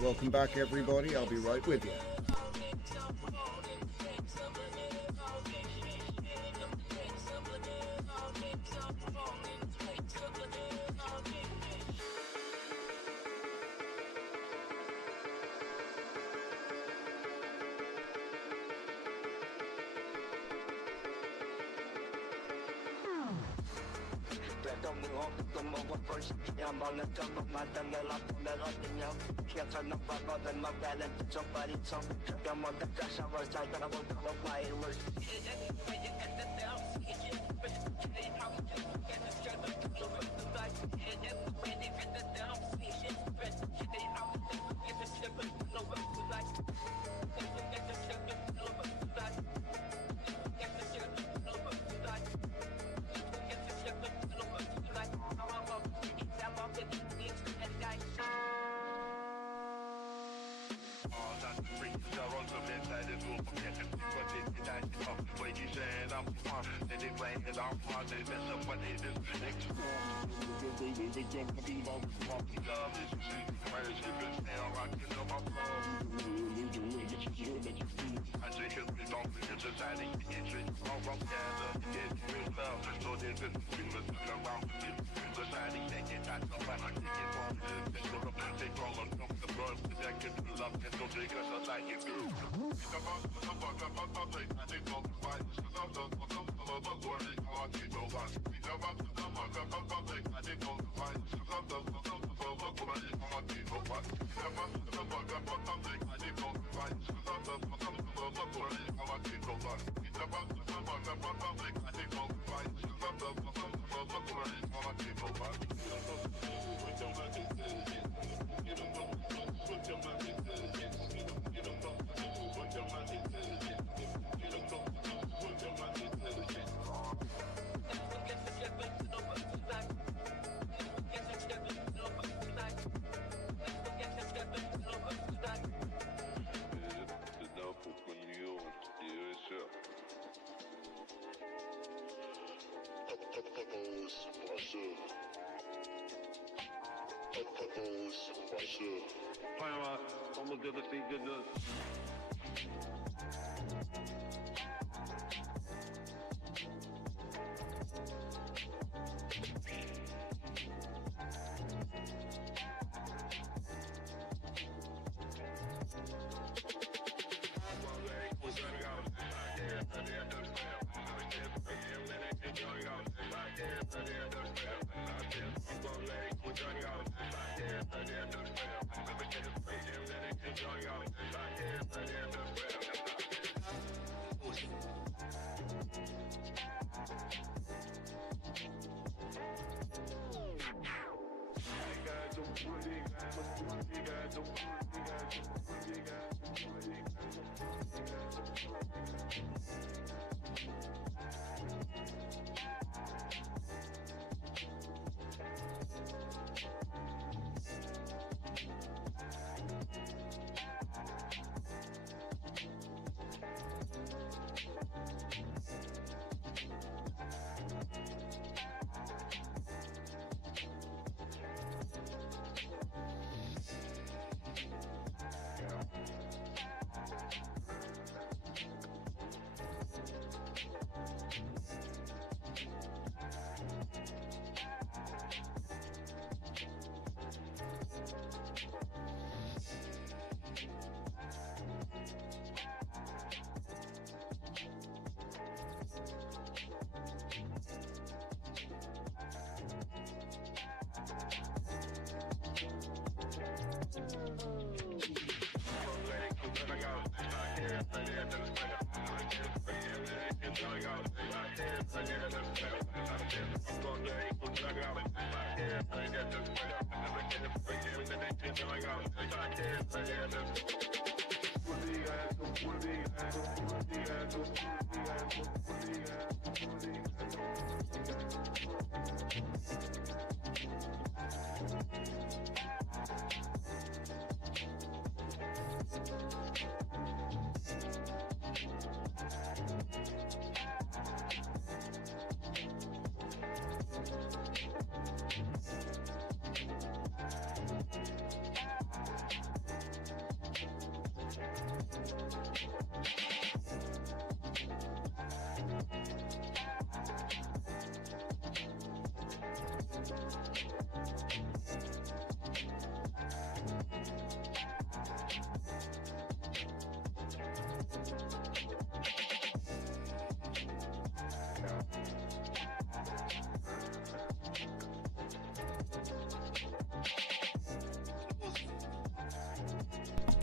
Welcome back, everybody. I'll be right with you. I'm on the top of my tongue, a lot of that up in yo. Can't turn up my brother, my balance, somebody tongue. I'm on the dash, I was like, I won't come up my words.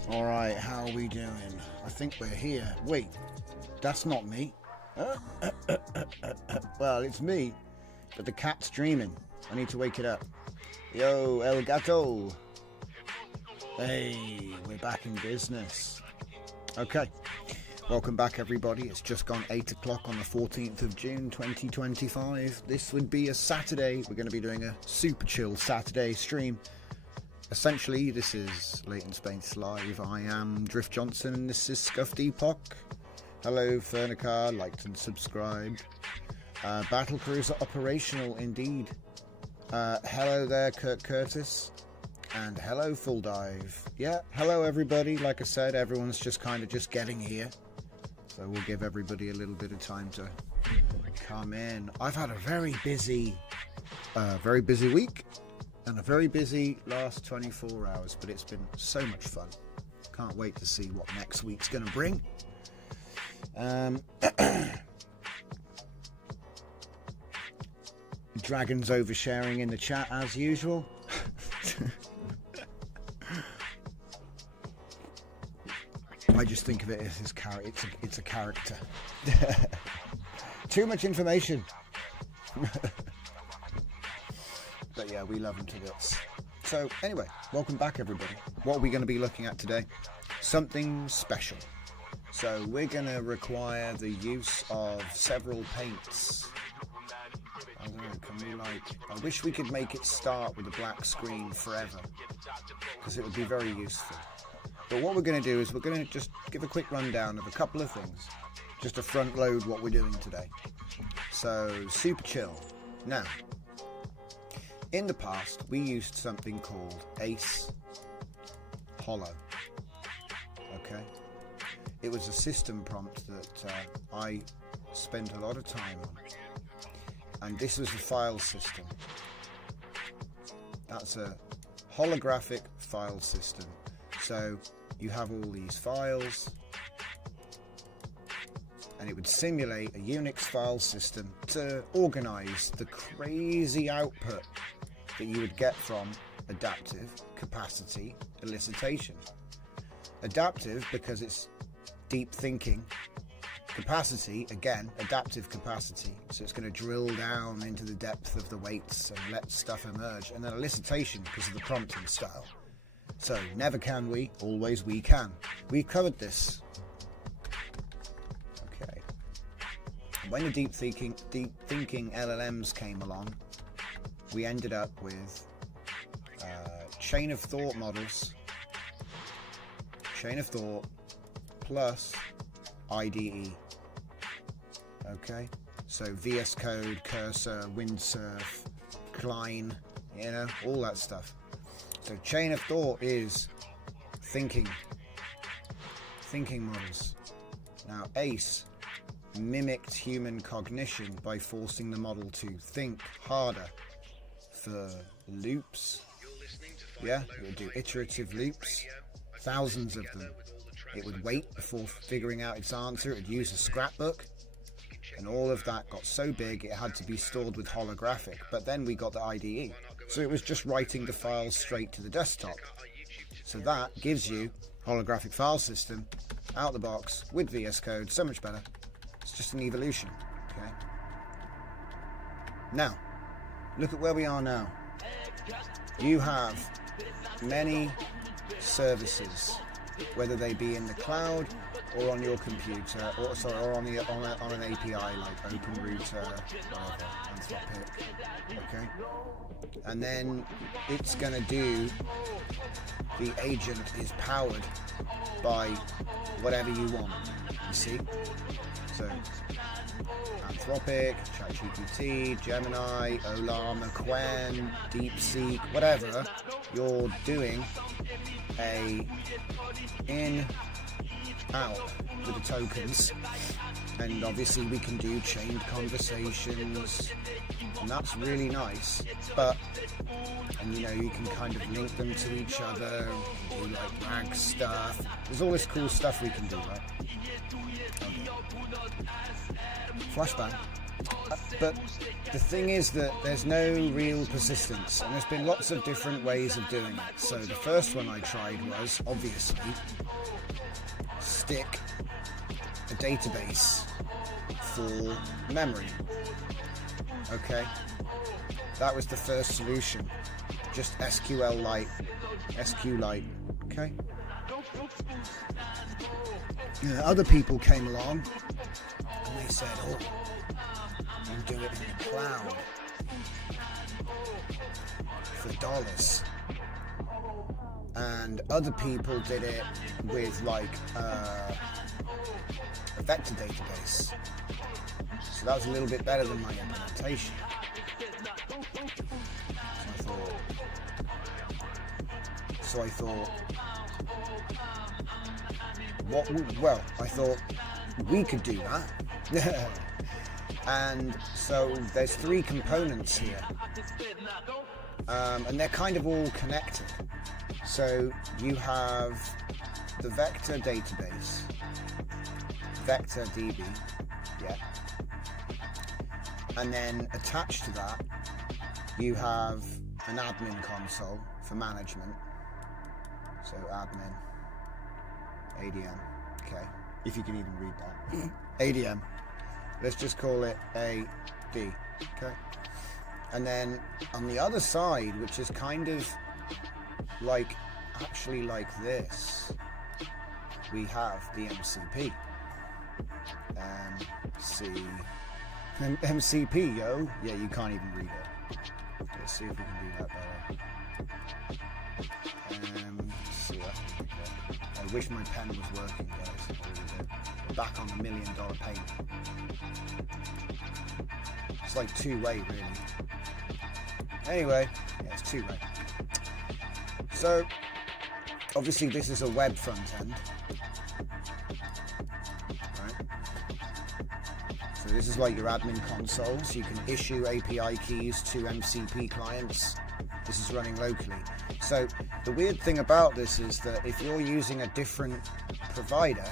Alright, how are we doing? I think we're here. Wait, that's not me. Well, it's me, but the cat's dreaming. I need to wake it up. Yo, El Gato. Hey, we're back in business. Okay, welcome back everybody. It's just gone 8 o'clock on the 14th of June 2025. This would be a Saturday. We're going to be doing a super chill Saturday stream. Essentially, this is Latent Space Live. I am Drift Johnson and this is Scuffed Epoch. Hello, Fernicar, liked and subscribed. Battle crews are operational indeed. Hello there, Kurt Curtis. And hello, Full Dive. Yeah, hello everybody. Like I said, everyone's just kind of just getting here. So we'll give everybody a little bit of time to come in. I've had a very busy week. And a very busy last 24 hours, but it's been so much fun. Can't wait to see what next week's going to bring. Dragons oversharing in the chat as usual. I just think of it as his character. It's a character. Too much information. But yeah, we love them to bits. So anyway, welcome back everybody. What are we going to be looking at today? Something special. So we're going to require the use of several paints. I don't know, can we I wish we could make it start with a black screen forever, because it would be very useful. But what we're going to do is we're going to just give a quick rundown of a couple of things, just to front load what we're doing today. So super chill. Now, in the past, we used something called Ace Hollow. Okay, it was a system prompt that I spent a lot of time on, and this was a file system. That's a holographic file system. So you have all these files, and it would simulate a Unix file system to organize the crazy output that you would get from adaptive capacity elicitation. Adaptive because it's deep thinking. Capacity, again, adaptive capacity. So it's going to drill down into the depth of the weights and let stuff emerge. And then elicitation because of the prompting style. So never can we, always we can. We've covered this. Okay. When the deep thinking LLMs came along, we ended up with chain of thought models, chain of thought plus IDE. Okay, so VS Code, Cursor, Windsurf, Klein, you know, all that stuff. So chain of thought is thinking models. Now ACE mimicked human cognition by forcing the model to think harder. For loops, yeah, it would do iterative loops, thousands of them. It would wait before figuring out its answer. It would use a scrapbook, and all of that got so big it had to be stored with holographic. But then we got the IDE, so it was just writing the files straight to the desktop. So that gives you holographic file system out the box with VS Code, so much better. It's just an evolution. Okay. Now, look at where we are now. You have many services, whether they be in the cloud or on your computer, or on an API like OpenRouter, whatever, Anthropic. Okay, and then it's going to do. The agent is powered by whatever you want. You see, so. Anthropic, ChatGPT, Gemini, Olama, Quen, DeepSeek, whatever, you're doing a in-out with the tokens, and obviously we can do chained conversations, and that's really nice, and you know, you can kind of link them to each other, do like RAG stuff, there's all this cool stuff we can do, right? Flashbang. But the thing is that there's no real persistence, and there's been lots of different ways of doing it. So the first one I tried was, obviously, stick a database for memory. Okay, that was the first solution. Just SQLite, SQLite. Okay. Other people came along and they said, "Oh, you do it in the cloud for dollars." And other people did it with like a vector database. So that was a little bit better than my implementation. So I thought, I thought we could do that. And so there's three components here, and they're kind of all connected. So you have the vector database, vector DB, yeah, and then attached to that you have an admin console for management. So admin, ADM, okay, if you can even read that. ADM, let's just call it AD, okay. And then on the other side, which is kind of like, actually like this, we have the MCP. MCP, yo. Yeah, you can't even read it. Let's see if we can do that better. See that. Okay. I wish my pen was working, guys. We're back on the $1 million paint. It's like two-way, really. Anyway, yeah, it's two-way. So, obviously this is a web front end. Right? So this is like your admin console, so you can issue API keys to MCP clients. This is running locally. So the weird thing about this is that if you're using a different provider,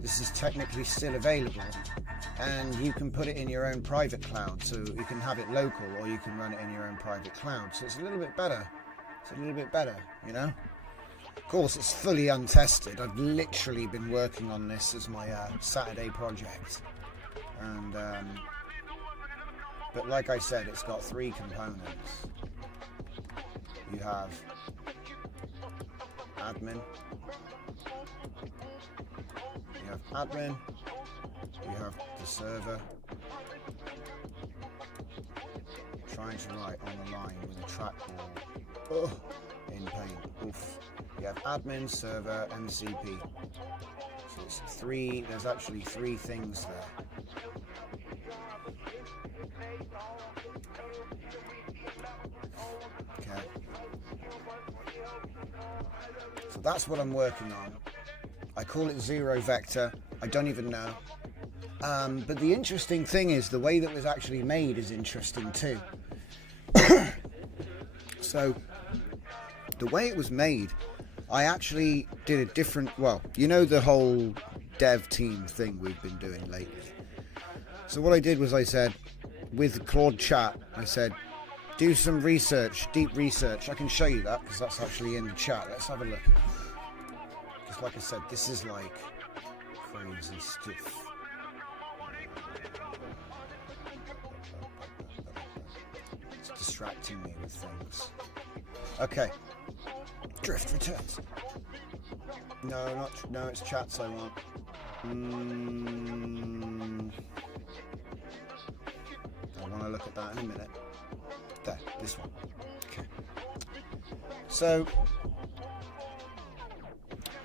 this is technically still available, and you can put it in your own private cloud. So you can have it local, or you can run it in your own private cloud. So it's a little bit better. It's a little bit better, you know? Of course, it's fully untested. I've literally been working on this as my Saturday project. And, but like I said, it's got three components. You have admin. You have admin. You have the server. Trying to write on the line with a trackball. In paint. Oof. You have admin, server, MCP. So it's three. There's actually three things there. Okay. So that's what I'm working on. I call it zero vector. I don't even know. But the interesting thing is the way that it was actually made is interesting too. So the way it was made, I actually did a different, well, you know the whole dev team thing we've been doing lately. So what I did was I said, with Claude Chat, I said, do some research, deep research. I can show you that because that's actually in the chat. Let's have a look. Because like I said, this is like crazy stuff. It's distracting me with things. Okay. Drift returns. No, it's chats I want. I want to look at that in a minute. There, this one. Okay. So,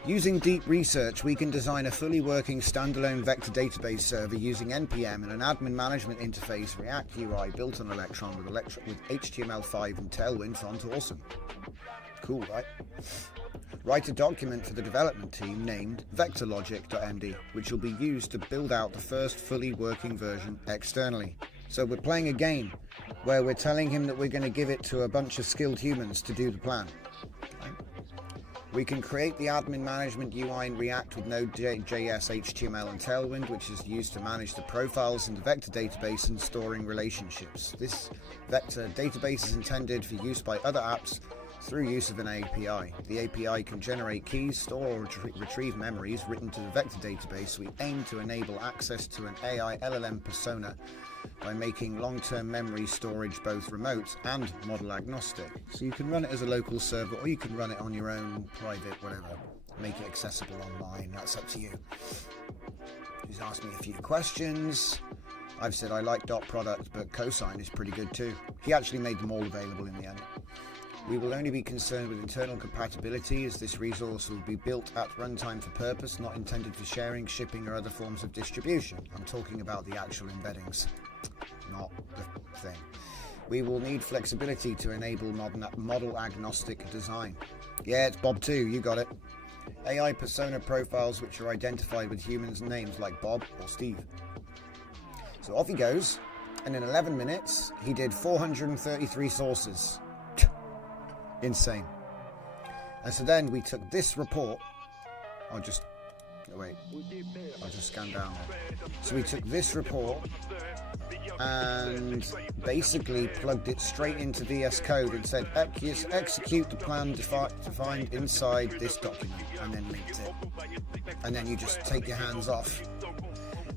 using deep research, we can design a fully working standalone vector database server using NPM and an admin management interface, React UI built on Electron with HTML5 and Tailwind font. Awesome. Cool, right? Write a document for the development team named vectorlogic.md, which will be used to build out the first fully working version externally. So we're playing a game where we're telling him that we're going to give it to a bunch of skilled humans to do the plan. Right? We can create the admin management UI in React with Node.js, HTML, and Tailwind, which is used to manage the profiles in the vector database and storing relationships. This vector database is intended for use by other apps through use of an API. The API can generate keys, store or retrieve memories written to the vector database. We aim to enable access to an AI LLM persona by making long-term memory storage both remote and model agnostic. So you can run it as a local server, or you can run it on your own private, whatever. Make it accessible online, that's up to you. He's asked me a few questions. I've said I like .product, but Cosine is pretty good too. He actually made them all available in the end. We will only be concerned with internal compatibility, as this resource will be built at runtime for purpose, not intended for sharing, shipping, or other forms of distribution. I'm talking about the actual embeddings, not the thing. We will need flexibility to enable model agnostic design. Yeah, it's Bob too, you got it. AI persona profiles which are identified with humans' names like Bob or Steve. So off he goes, and in 11 minutes, he did 433 sources. Insane. And so then we took this report. I'll just scan down there. So we took this report and basically plugged it straight into VS Code and said execute the plan defined inside this document, and then linked it. And then you just take your hands off.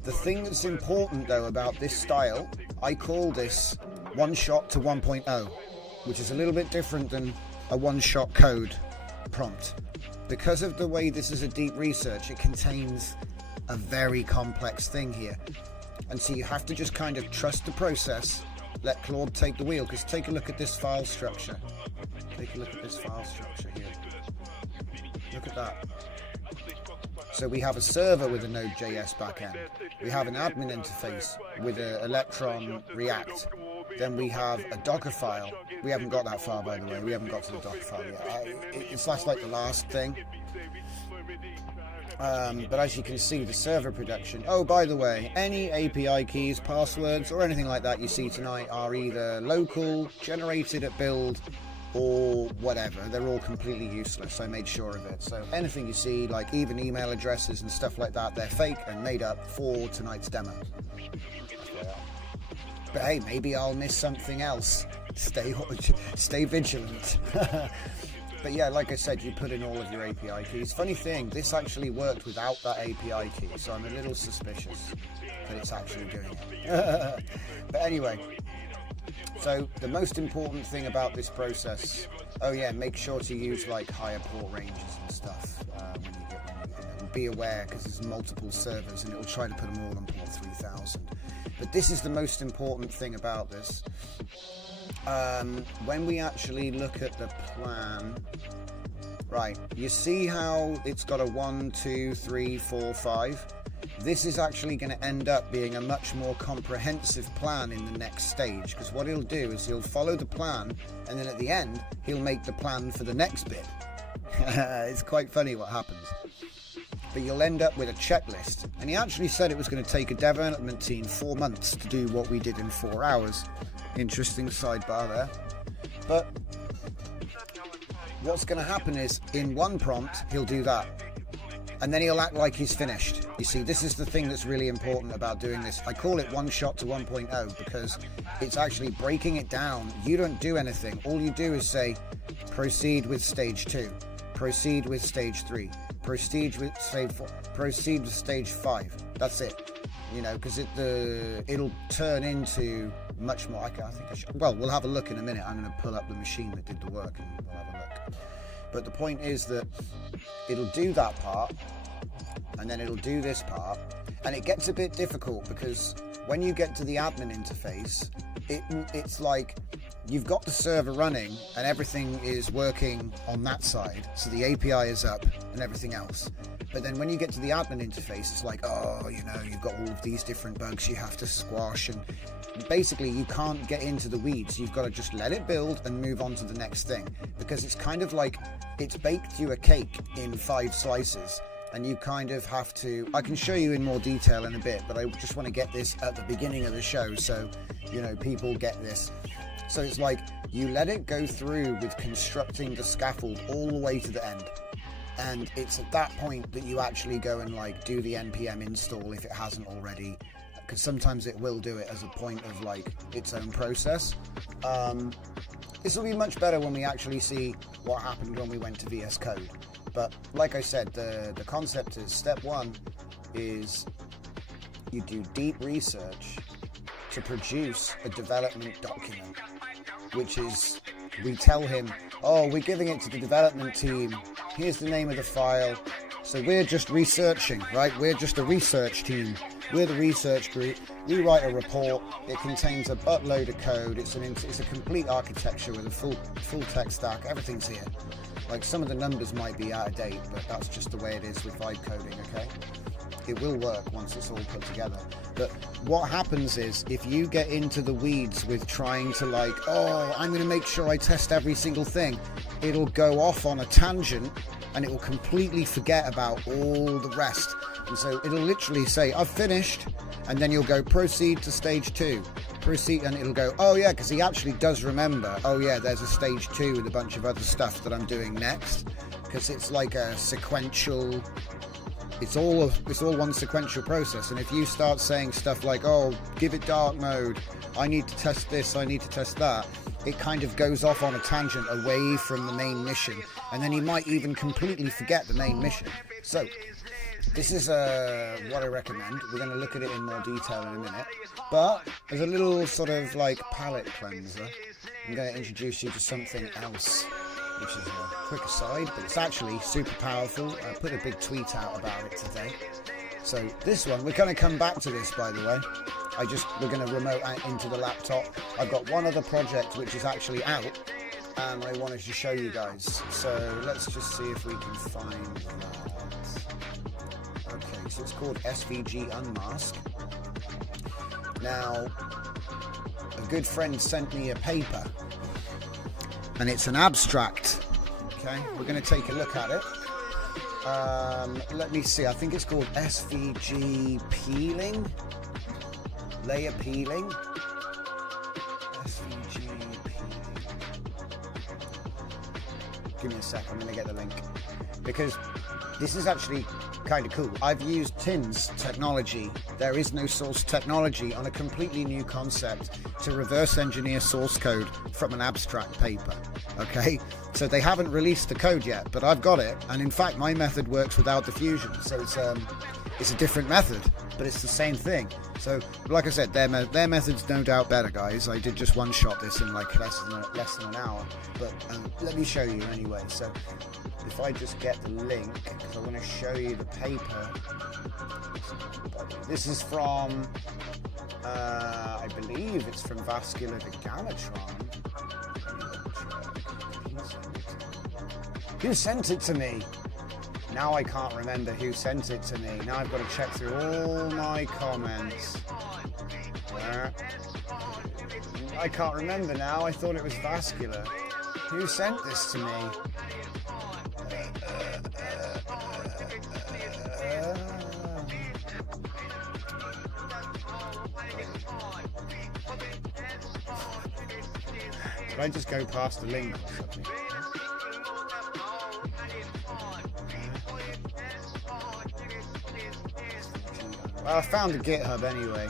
The thing that's important though about this style, I call this one-shot to 1.0, which is a little bit different than a one-shot code prompt. Because of the way this is a deep research, it contains a very complex thing here. And so you have to just kind of trust the process, let Claude take the wheel, because take a look at this file structure. Take a look at this file structure here. Look at that. So we have a server with a Node.js backend. We have an admin interface with an Electron React. Then we have a Docker file. We haven't got that far, by the way. We haven't got to the Docker file yet. It's like the last thing. But as you can see, the server production. Oh, by the way, any API keys, passwords, or anything like that you see tonight are either local, generated at build, or whatever. They're all completely useless. I made sure of it. So anything you see, like even email addresses and stuff like that, they're fake and made up for tonight's demo. But hey, maybe I'll miss something else. Stay vigilant. But yeah, like I said, you put in all of your API keys. Funny thing, this actually worked without that API key, so I'm a little suspicious that it's actually doing it. But anyway, so the most important thing about this process, oh yeah, make sure to use like higher port ranges and stuff when you get them. Be aware, because there's multiple servers and it'll try to put them all on port 3000. But this is the most important thing about this. When we actually look at the plan, right, you see how it's got a 1, 2, 3, 4, 5? This is actually going to end up being a much more comprehensive plan in the next stage, because what he'll do is he'll follow the plan, and then at the end, he'll make the plan for the next bit. It's quite funny what happens. But you'll end up with a checklist. And he actually said it was going to take a development team 4 months to do what we did in 4 hours. Interesting sidebar there. But what's going to happen is, in one prompt, he'll do that. And then he'll act like he's finished. You see, this is the thing that's really important about doing this. I call it one shot to 1.0 because it's actually breaking it down. You don't do anything. All you do is say, proceed with stage 2, proceed with stage 3, proceed with stage 4, proceed with stage 5. That's it. You know, because it'll turn into much more. I think I should. Well, we'll have a look in a minute. I'm going to pull up the machine that did the work and we'll have a look. But the point is that it'll do that part, and then it'll do this part, and it gets a bit difficult because when you get to the admin interface, it's like you've got the server running and everything is working on that side, so the API is up and everything else. But then when you get to the admin interface, it's like, oh, you know, you've got all of these different bugs you have to squash, and basically you can't get into the weeds. You've got to just let it build and move on to the next thing, because it's kind of like it's baked you a cake in 5 slices, and you kind of have to, I can show you in more detail in a bit, but I just want to get this at the beginning of the show so, you know, people get this. So it's like you let it go through with constructing the scaffold all the way to the end. And it's at that point that you actually go and like do the npm install if it hasn't already, because sometimes it will do it as a point of like its own process. This will be much better when we actually see what happened when we went to VS Code. But like I said, the concept is step one is you do deep research to produce a development document, which is, we tell him, oh, we're giving it to the development team, here's the name of the file, so we're just researching, right? We're just a research team, we're the research group, we write a report, it contains a buttload of code, it's a complete architecture with a full tech stack, everything's here. Like, some of the numbers might be out of date, but that's just the way it is with vibe coding, okay? It will work once it's all put together. But what happens is, if you get into the weeds with trying to like, oh, I'm going to make sure I test every single thing, it'll go off on a tangent and it will completely forget about all the rest. And so it'll literally say, I've finished, and then you'll go proceed to stage 2. Proceed, and it'll go, oh yeah, because he actually does remember, oh yeah, there's a stage 2 with a bunch of other stuff that I'm doing next, because it's like a sequential, it's all one sequential process. And if you start saying stuff like, oh, give it dark mode, I need to test this, I need to test that, it kind of goes off on a tangent away from the main mission, and then you might even completely forget the main mission. So this is what I recommend. We're going to look at it in more detail in a minute, but as a little sort of like palate cleanser, I'm going to introduce you to something else, which is a quick aside, but it's actually super powerful. I put a big tweet out about it today. So this one, we're going to come back to this, by the way. We're going to remote out into the laptop. I've got one other project which is actually out, and I wanted to show you guys. So let's just see if we can find that. Okay, so it's called SVG Unmask. Now, a good friend sent me a paper, and it's an abstract. Okay, we're going to take a look at it. Let me see, I think it's called SVG peeling, layer peeling. SVG peeling. Give me a sec, I'm going to get the link, because this is actually kind of cool. I've used TIN's technology, there is no source technology, on a completely new concept to reverse engineer source code from an abstract paper. Okay, so they haven't released the code yet, but I've got it, and in fact my method works without diffusion, so it's a different method, but it's the same thing. So like I said, their method's no doubt better, guys. I did just one shot this in like less than an hour, but let me show you anyway. So if I just get the link, because I want to show you the paper. This is from I believe it's from Vascular to Gamatron. Who sent it to me? Now I can't remember who sent it to me. Now I've got to check through all my comments. I can't remember now. I thought it was Vascular. Who sent this to me? Did I just go past the link or something? Well, I found the GitHub anyway.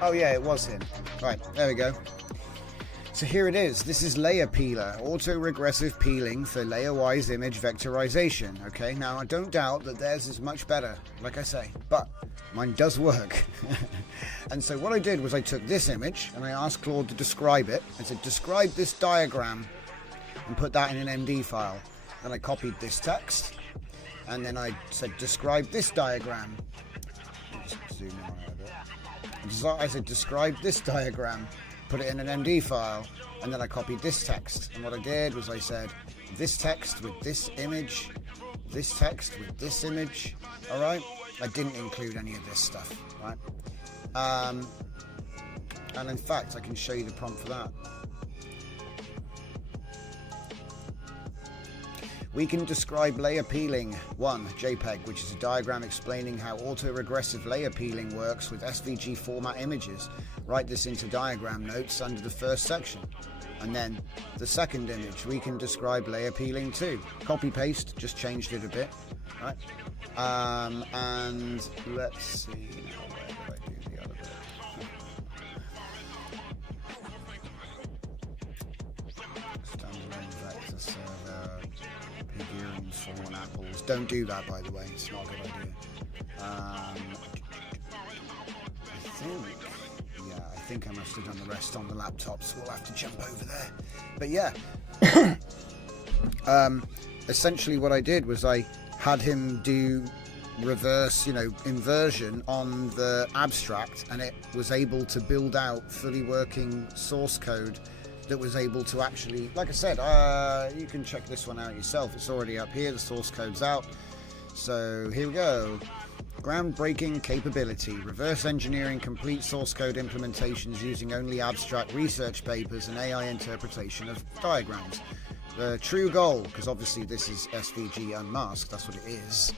Oh yeah, it was him. Right, there we go. So here it is. This is Layer Peeler, auto-regressive peeling for layer-wise image vectorization. Okay, now I don't doubt that theirs is much better, like I say, but mine does work. And so what I did was I took this image and I asked Claude to describe it. I said, describe this diagram, and put that in an MD file. Then I copied this text, and then I said, describe this diagram. Just zoom in on it a bit. I said, describe this diagram, put it in an MD file, and then I copied this text. And what I did was I said, this text with this image, this text with this image, all right? I didn't include any of this stuff, right? And in fact, I can show you the prompt for that. We can describe layer peeling. 1. JPEG, which is a diagram explaining how autoregressive layer peeling works with SVG format images. Write this into diagram notes under the first section. And then the second image, we can describe layer peeling too. Copy paste, just changed it a bit, right? And let's see, where did I do the other bit? Standalone vector server, figurines, fawn apples. Don't do that, by the way, it's not a good idea. I think I must have done the rest on the laptop, so we'll have to jump over there. But yeah, essentially what I did was I had him do reverse, inversion on the abstract, and it was able to build out fully working source code that was able to actually, like I said, you can check this one out yourself. It's already up here, the source code's out. So here we go. Groundbreaking capability, reverse engineering complete source code implementations using only abstract research papers and AI interpretation of diagrams. The true goal, because obviously this is SVG Unmask, that's what it is.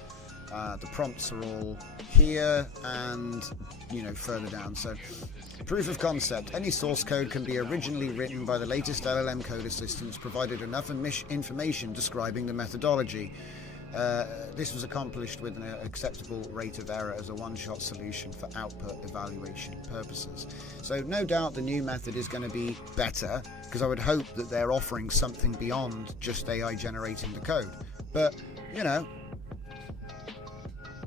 The prompts are all here and, further down. So, proof of concept. Any source code can be originally written by the latest LLM code assistants, provided enough information describing the methodology. This was accomplished with an acceptable rate of error as a one-shot solution for output evaluation purposes. So no doubt the new method is going to be better, because I would hope that they're offering something beyond just AI generating the code. But,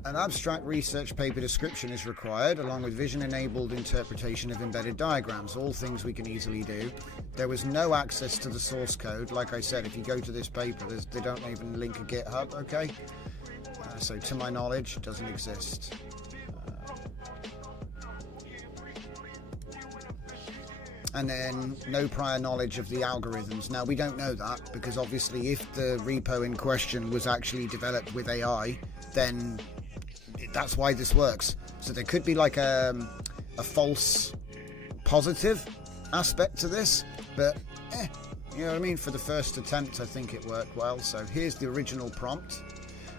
an abstract research paper description is required, along with vision-enabled interpretation of embedded diagrams, all things we can easily do. There was no access to the source code. Like I said, if you go to this paper, they don't even link a GitHub, okay? So to my knowledge, it doesn't exist. And then no prior knowledge of the algorithms. Now, we don't know that, because obviously if the repo in question was actually developed with AI, then that's why this works. So there could be like a false positive aspect to this, but you know what I mean? For the first attempt, I think it worked well. So here's the original prompt.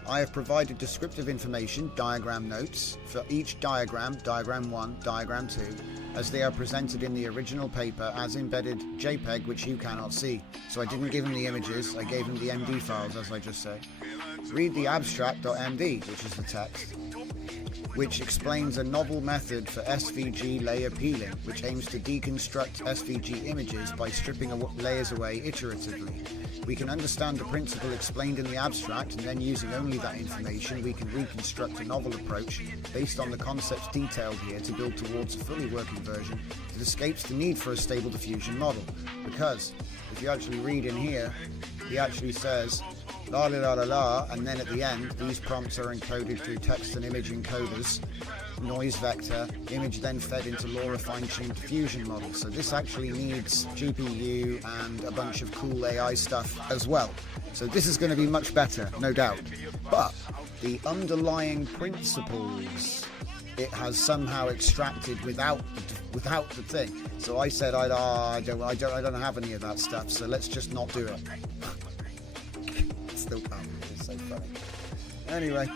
I have provided descriptive information, diagram notes, for each diagram, diagram 1, diagram 2, as they are presented in the original paper as embedded JPEG, which you cannot see. So I didn't give him the images, I gave him the MD files, as I just said. Read the abstract.md, which is the text, which explains a novel method for SVG layer peeling, which aims to deconstruct SVG images by stripping layers away iteratively. We can understand the principle explained in the abstract, and then using only that information, we can reconstruct a novel approach based on the concepts detailed here to build towards a fully working version that escapes the need for a stable diffusion model. Because if you actually read in here, he actually says la la la la la, and then at the end these prompts are encoded through text and image encoders, noise vector, image then fed into LoRa fine-tuned diffusion model. So this actually needs GPU and a bunch of cool AI stuff as well. So this is going to be much better, no doubt. But the underlying principles it has somehow extracted without the thing. So I said I don't have any of that stuff. So let's just not do it. Still can't. It's so funny. Anyway,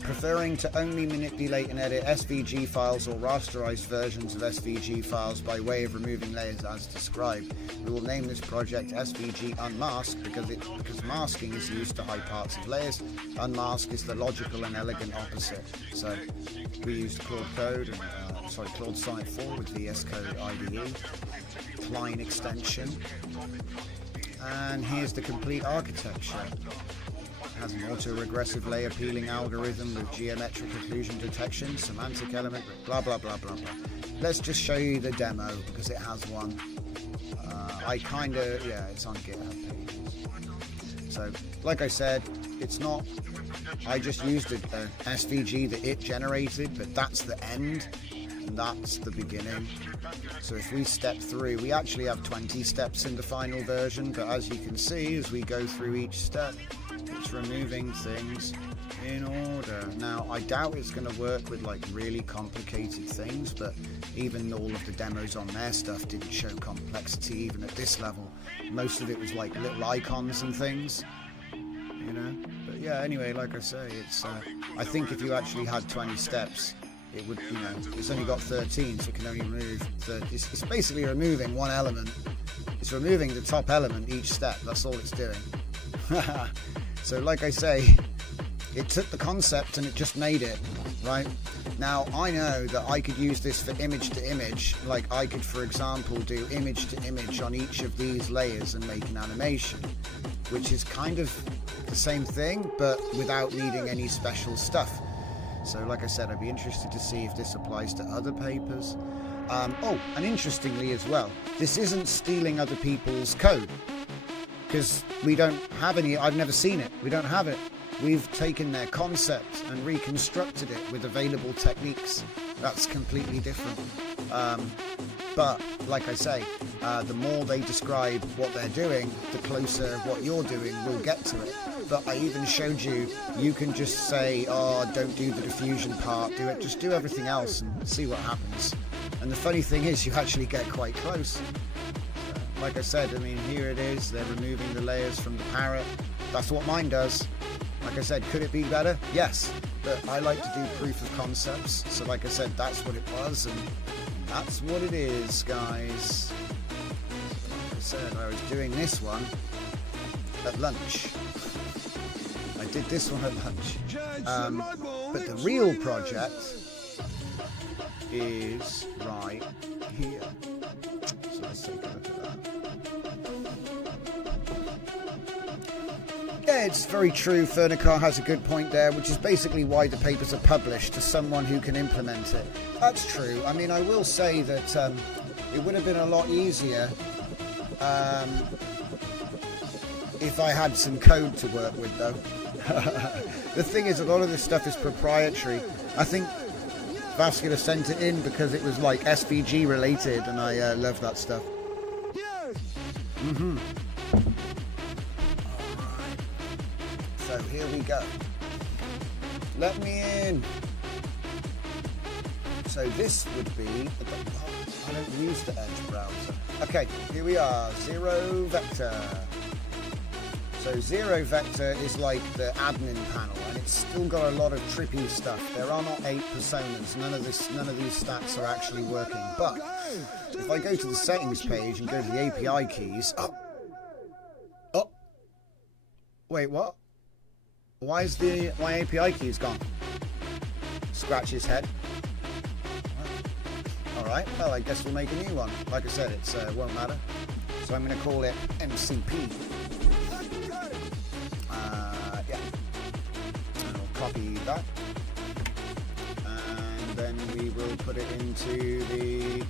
preferring to only manipulate and edit SVG files or rasterized versions of SVG files by way of removing layers as described. We will name this project SVG Unmask because masking is used to hide parts of layers. Unmask is the logical and elegant opposite. So we used Claude Code and Claude Sonnet 4 with VS Code IDE, Klein extension. And here's the complete architecture. It has an auto-regressive layer peeling algorithm with geometric occlusion detection, semantic element, blah blah blah blah blah. Let's just show you the demo because it has one. It's on GitHub pages. So, like I said, it's not. I just used a SVG that it generated, but that's the end. And that's the beginning. So if we step through, we actually have 20 steps in the final version, but as you can see, as we go through each step, it's removing things in order. Now, I doubt it's going to work with like really complicated things, but even all of the demos on their stuff didn't show complexity even at this level. Most of it was like little icons and things. yeah, anyway, like I say, it's I think if you actually had 20 steps, it would, you know, it's only got 13, so it can only remove 30. It's basically removing one element. It's removing the top element each step. That's all it's doing. So like I say, it took the concept and it just made it, right? Now, I know that I could use this for image to image. Like, I could, for example, do image to image on each of these layers and make an animation, which is kind of the same thing, but without needing any special stuff. So, like I said, I'd be interested to see if this applies to other papers. Oh, and interestingly as well, this isn't stealing other people's code, because we don't have any. I've never seen it. We don't have it. We've taken their concept and reconstructed it with available techniques. That's completely different. But like I say, the more they describe what they're doing, the closer what you're doing will get to it. But I even showed you, you can just say, oh, don't do the diffusion part, do it, just do everything else and see what happens. And the funny thing is, you actually get quite close. Like I said, I mean, here it is, they're removing the layers from the parrot. That's what mine does. Like I said, could it be better? Yes, but I like to do proof of concepts. So like I said, that's what it was, and that's what it is, guys. Like I said, I was doing this one at lunch. I did this one at lunch. But the real project is right here. So let's take a look at that. Yeah, it's very true. Fernicar has a good point there, which is basically why the papers are published, to someone who can implement it. That's true. I mean, I will say that it would have been a lot easier if I had some code to work with, though. The thing is, a lot of this stuff is proprietary. I think Vascular sent it in because it was like SVG related, and I love that stuff. Mm-hmm. So here we go. Let me in. So this would be, I don't use the Edge browser. Okay, here we are, Zero Vector. So Zero Vector is like the admin panel, and it's still got a lot of trippy stuff. There are not 8 personas. None of these stats are actually working. But if I go to the settings page and go to the API keys, oh, wait, what? Why is my API keys gone? Scratch his head. Alright, well, I guess we'll make a new one. Like I said, it won't matter. So I'm going to call it MCP. Yeah. And I'll copy that. And then we will put it into the...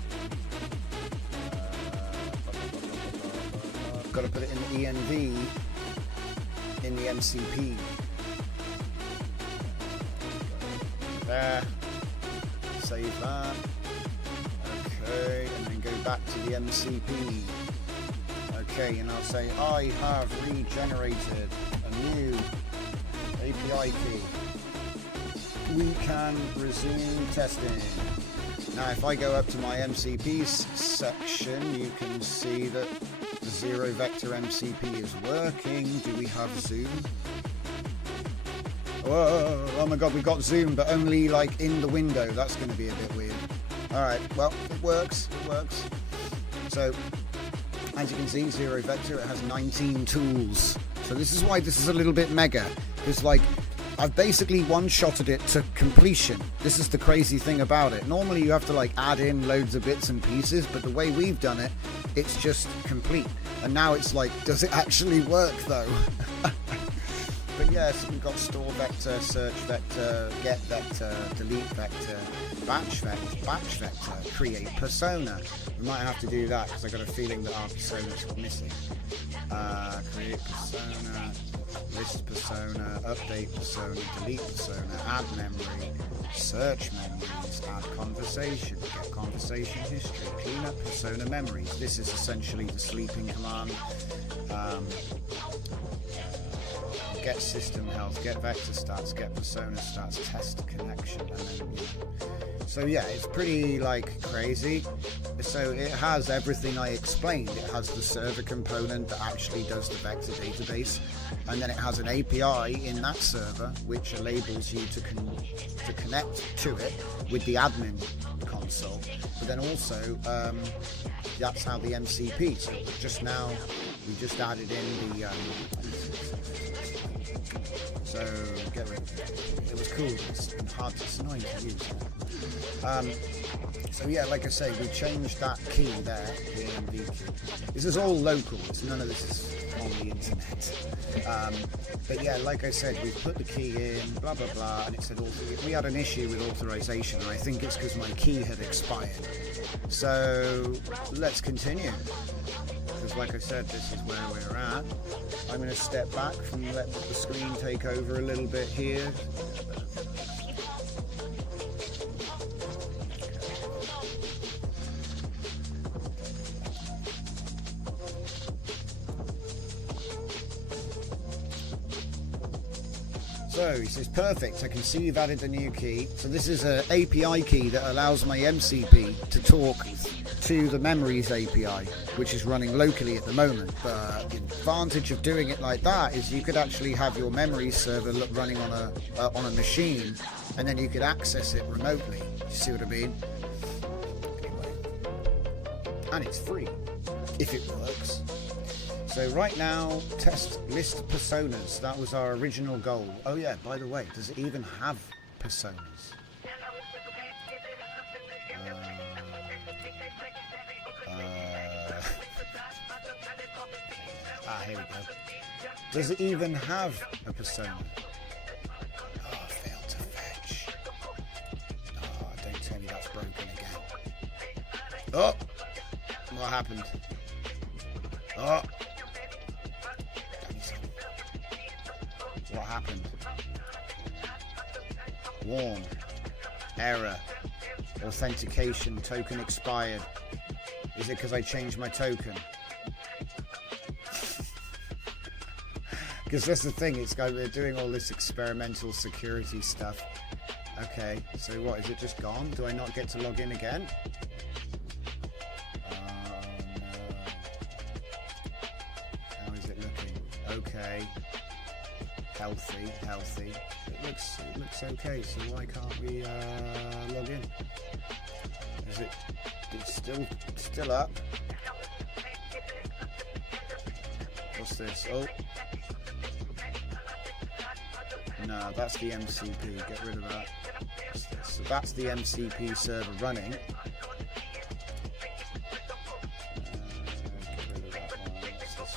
got to put it in the ENV in the MCP. There, save that, okay, and then go back to the MCP. Okay, and I'll say I have regenerated a new API key. We can resume testing. Now if I go up to my MCP section, you can see that the Zero Vector MCP is working. Do we have Zoom? Whoa, oh my god, we got Zoom, but only like in the window. That's going to be a bit weird. Alright, well, it works. So, as you can see, Zero Vector, it has 19 tools. So this is why this is a little bit mega. Because, like, I've basically one-shotted it to completion. This is the crazy thing about it. Normally you have to, like, add in loads of bits and pieces, but the way we've done it, it's just complete. And now it's like, does it actually work, though? But yes, we've got store vector, search vector, get vector, delete vector, batch vector, create persona. We might have to do that because I've got a feeling that our persona's missing. Create persona, list persona, update persona, delete persona, add memory, search memories, add conversation, get conversation history, clean up persona memories. This is essentially the sleeping command. Get system health, get vector stats, get persona stats, test connection, and then So yeah, it's pretty like crazy. So it has everything I explained. It has the server component that actually does the vector database, and then it has an API in that server which enables you to connect to it with the admin console. But then also that's how the MCP. So just now we just added in the so get rid of it. It was cool. It's hard to annoying to use. So yeah, like I say, we changed that key there, the AMV key. This is all local. None of this is on the internet. But yeah, like I said, we put the key in, blah blah blah, and it said we had an issue with authorization, and I think it's because my key had expired. So let's continue. Because like I said, this is where we're at. I'm going to step back from let the screen take over a little bit here. So he says, perfect, I can see you've added a new key. So this is an API key that allows my MCP to talk to the memories API, which is running locally at the moment. But the advantage of doing it like that is you could actually have your memory server running on a machine, and then you could access it remotely. You see what I mean? Anyway, and it's free if it works. So right now, test list personas. That was our original goal. Oh yeah, by the way, does it even have personas? Here we go. Does it even have a persona? Oh, failed to fetch. Oh, don't tell me that's broken again. Oh! What happened? Oh! What happened? Warn. Error. Authentication token expired. Is it because I changed my token? Because that's the thing, it's like we're doing all this experimental security stuff. Okay, so what, is it just gone? Do I not get to log in again? No. How is it looking? Okay. Healthy. It looks okay, so why can't we log in? Is it, it's still up? What's this? Oh. No, that's the MCP. Get rid of that. So that's the MCP server running. Get rid of that one. What's this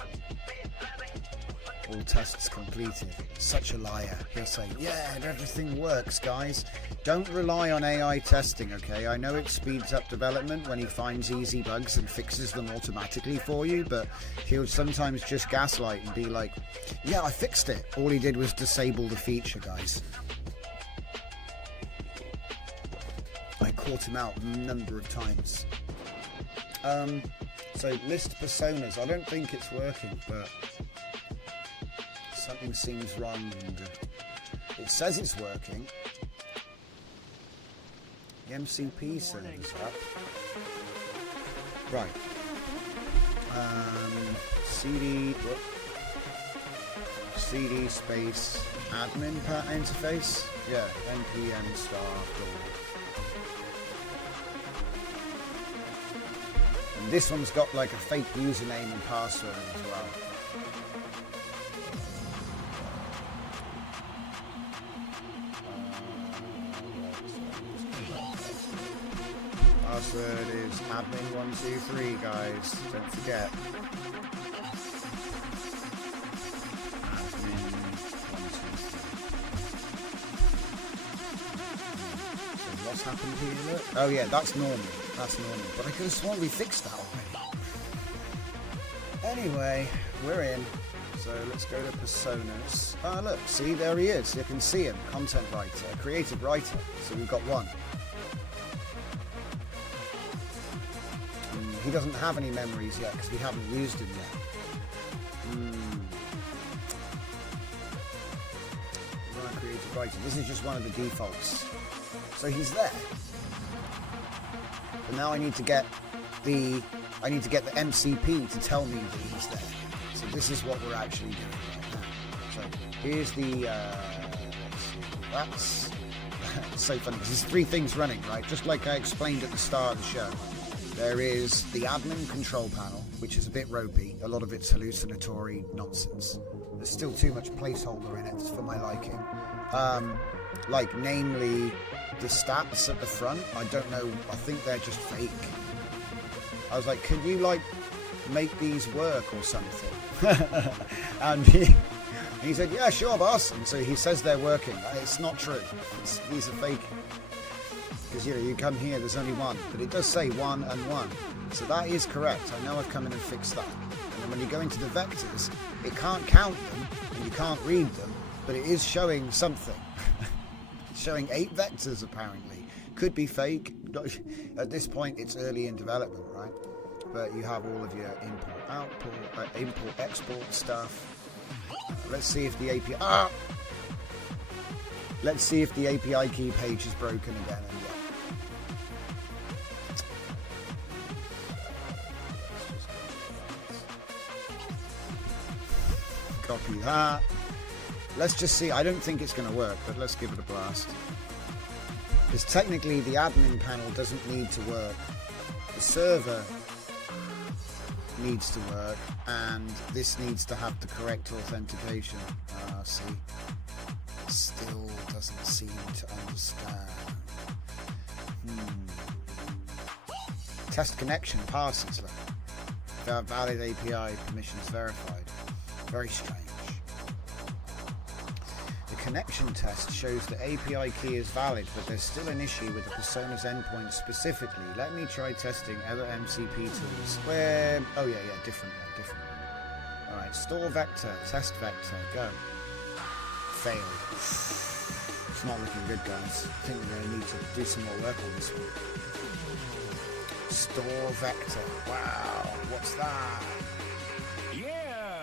one? All tests completed. Such a liar. He'll say, yeah, everything works, guys. Don't rely on AI testing, okay? I know it speeds up development when he finds easy bugs and fixes them automatically for you, but he'll sometimes just gaslight and be like, yeah, I fixed it. All he did was disable the feature, guys. I caught him out a number of times. So list personas. I don't think it's working, but something seems wrong. It says it's working. The MCP server's up. Right. CD space admin interface. Yeah, npm star door. And this one's got like a fake username and password as well. Password is admin123, guys. Don't forget. So what's happened here? Look. Oh yeah, that's normal. That's normal. But I could have sworn we fixed that already. Anyway, we're in. So let's go to personas. Ah, look. See, there he is. You can see him. Content writer, creative writer. So we've got one. He doesn't have any memories yet because we haven't used him yet. Creative writing. This is just one of the defaults. So he's there. But now I need to get the MCP to tell me that he's there. So this is what we're actually doing right now. So here's the that's it's so funny because there's three things running, right? Just like I explained at the start of the show. There is the admin control panel, which is a bit ropey. A lot of it's hallucinatory nonsense. There's still too much placeholder in it for my liking. Like namely the stats at the front. I don't know. I think they're just fake. I was like, could you like make these work or something? And he said, yeah, sure, boss. And so he says they're working. It's not true. These are fake. Because, you come here, there's only one. But it does say 1 and 1. So that is correct. I know I've come in and fixed that. And then when you go into the vectors, it can't count them, and you can't read them, but it is showing something. It's showing 8 vectors, apparently. Could be fake. At this point, it's early in development, right? But you have all of your import, output, import, export stuff. Let's see if the API... Let's see if the API key page is broken again. Copy that. Let's just see. I don't think it's going to work, but let's give it a blast. Because technically the admin panel doesn't need to work. The server needs to work, and this needs to have the correct authentication. See? Still doesn't seem to understand. Test connection passes. Look. Valid API permissions verified. Very strange. The connection test shows the API key is valid, but there's still an issue with the persona's endpoint specifically. Let me try testing other MCP tools. Where? Oh yeah, different. Alright, store vector, test vector, go. Failed. It's not looking good, guys. I think we're going to need to do some more work on this one. Store vector. Wow, what's that?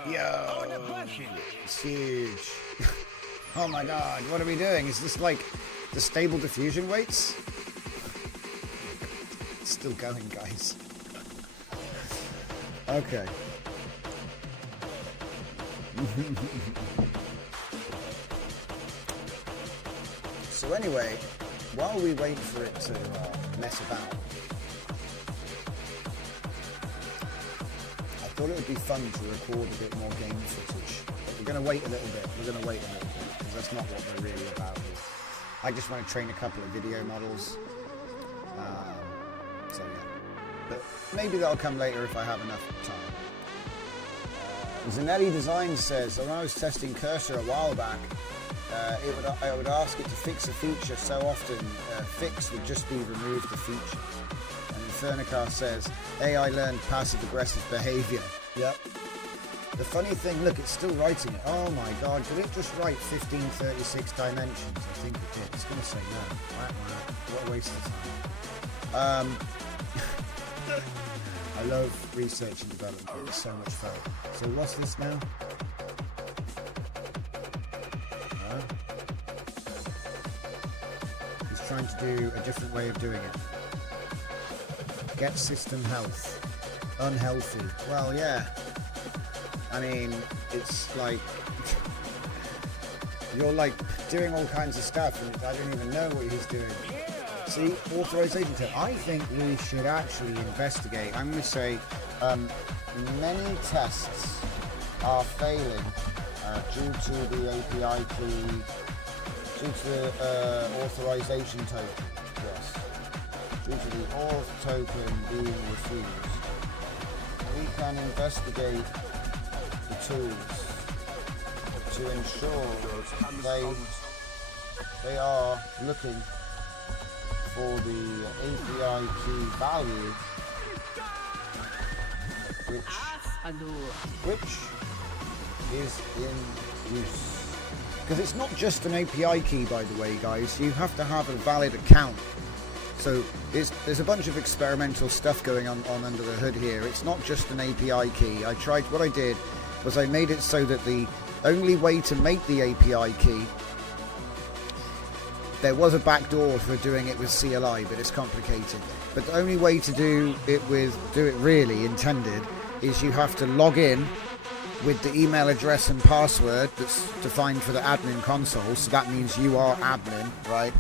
Yo, it's huge. Oh my god, what are we doing? Is this like the stable diffusion weights? It's still going, guys. Okay. So anyway, while we wait for it to mess about, I thought it would be fun to record a bit more game footage. But we're going to wait a little bit. Because that's not what we're really about here. I just want to train a couple of video models. So yeah. But maybe that'll come later if I have enough time. Zanelli Design says, when I was testing Cursor a while back, I would ask it to fix a feature so often fix would just be remove the feature. And Infernicar says, AI learned passive-aggressive behavior. Yep. The funny thing, look, it's still writing it. Oh my god, did it just write 1536 dimensions? I think it did. It's going to say no. What a waste of time. I love research and development. It's so much fun. So what's this now? He's trying to do a different way of doing it. Get system health. Unhealthy. Well, yeah. I mean, it's like you're like doing all kinds of stuff, and I don't even know what he's doing. See, authorization test. I think we should actually investigate. I'm going to say many tests are failing due to the API key, due to the authorization token. Yes, due to the auth token being refused. We can investigate the tools to ensure they are looking for the API key value which is in use. Because it's not just an API key, by the way, guys. You have to have a valid account. So there's a bunch of experimental stuff going on under the hood here. It's not just an API key. What I did was I made it so that the only way to make the API key There was a backdoor for doing it with CLI, but it's complicated. But the only way to do it really intended is you have to log in with the email address and password that's defined for the admin console. So that means you are admin, right?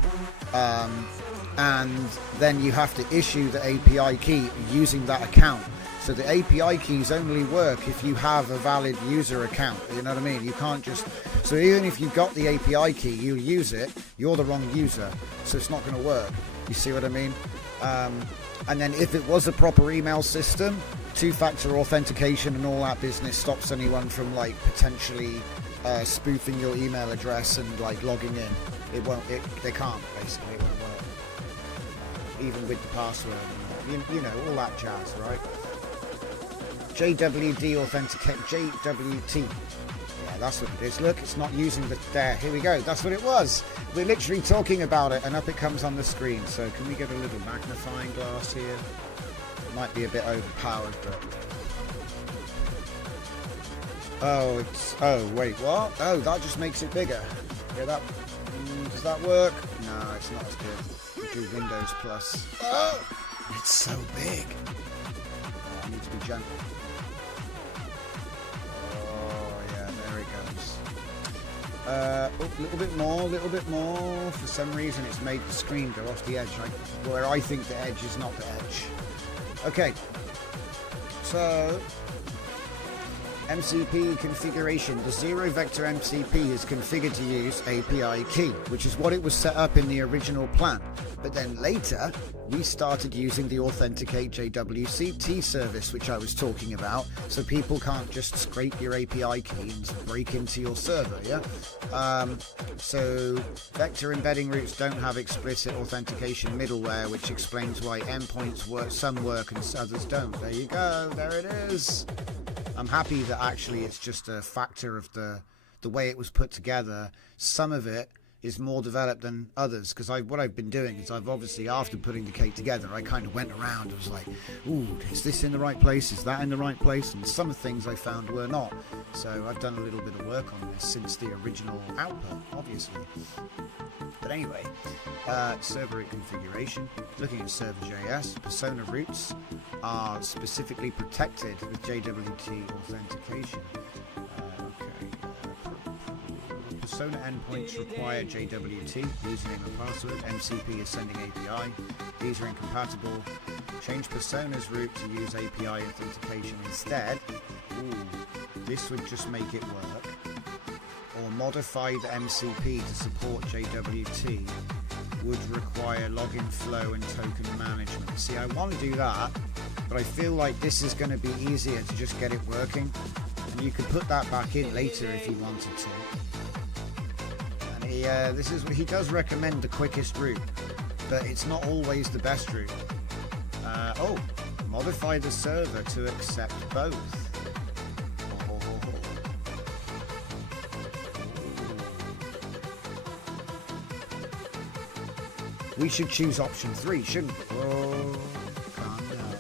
And then you have to issue the API key using that account. So the API keys only work if you have a valid user account. You know what I mean? You can't just... So even if you've got the API key, you use it, you're the wrong user. So it's not going to work. You see what I mean? And then if it was a proper email system, two-factor authentication and all that business stops anyone from like potentially spoofing your email address and like logging in. They can't, basically. It won't work. Even with the password. You know, all that jazz, right? JWD authenticate, JWT. Yeah, that's what it is. Look, it's not using the... There, here we go. That's what it was. We're literally talking about it, and up it comes on the screen. So can we get a little magnifying glass here? It might be a bit overpowered, but... Oh, it's... Oh, wait, what? Oh, that just makes it bigger. Yeah, that... Does that work? No, it's not as good. We do Windows Plus. Oh! It's so big. I need to be gentle. A little bit more. For some reason it's made the screen go off the edge, where I think the edge is not the edge. Okay, so MCP configuration. The zero vector MCP is configured to use API key, which is what it was set up in the original plan. But then later, we started using the Authenticate JWT service, which I was talking about, so people can't just scrape your API key and break into your server, yeah? So vector embedding routes don't have explicit authentication middleware, which explains why endpoints work, some work and others don't. There you go, there it is. I'm happy that actually it's just a factor of the way it was put together. Some of it is more developed than others, because what I've been doing is I've obviously, after putting the cake together, I kind of went around and was like, ooh, is this in the right place? Is that in the right place? And some things I found were not. So I've done a little bit of work on this since the original output, obviously. But anyway, server root configuration. Looking at server.js, persona roots are specifically protected with JWT authentication. Persona endpoints require JWT, username and password. MCP is sending API. These are incompatible. Change Persona's route to use API authentication instead. Ooh, this would just make it work. Or modify the MCP to support JWT. Would require login flow and token management. See, I want to do that, but I feel like this is going to be easier to just get it working. And you could put that back in later if you wanted to. This is what he does recommend, the quickest route, but it's not always the best route. Modify the server to accept both. We should choose option 3, shouldn't we? Oh, calm down.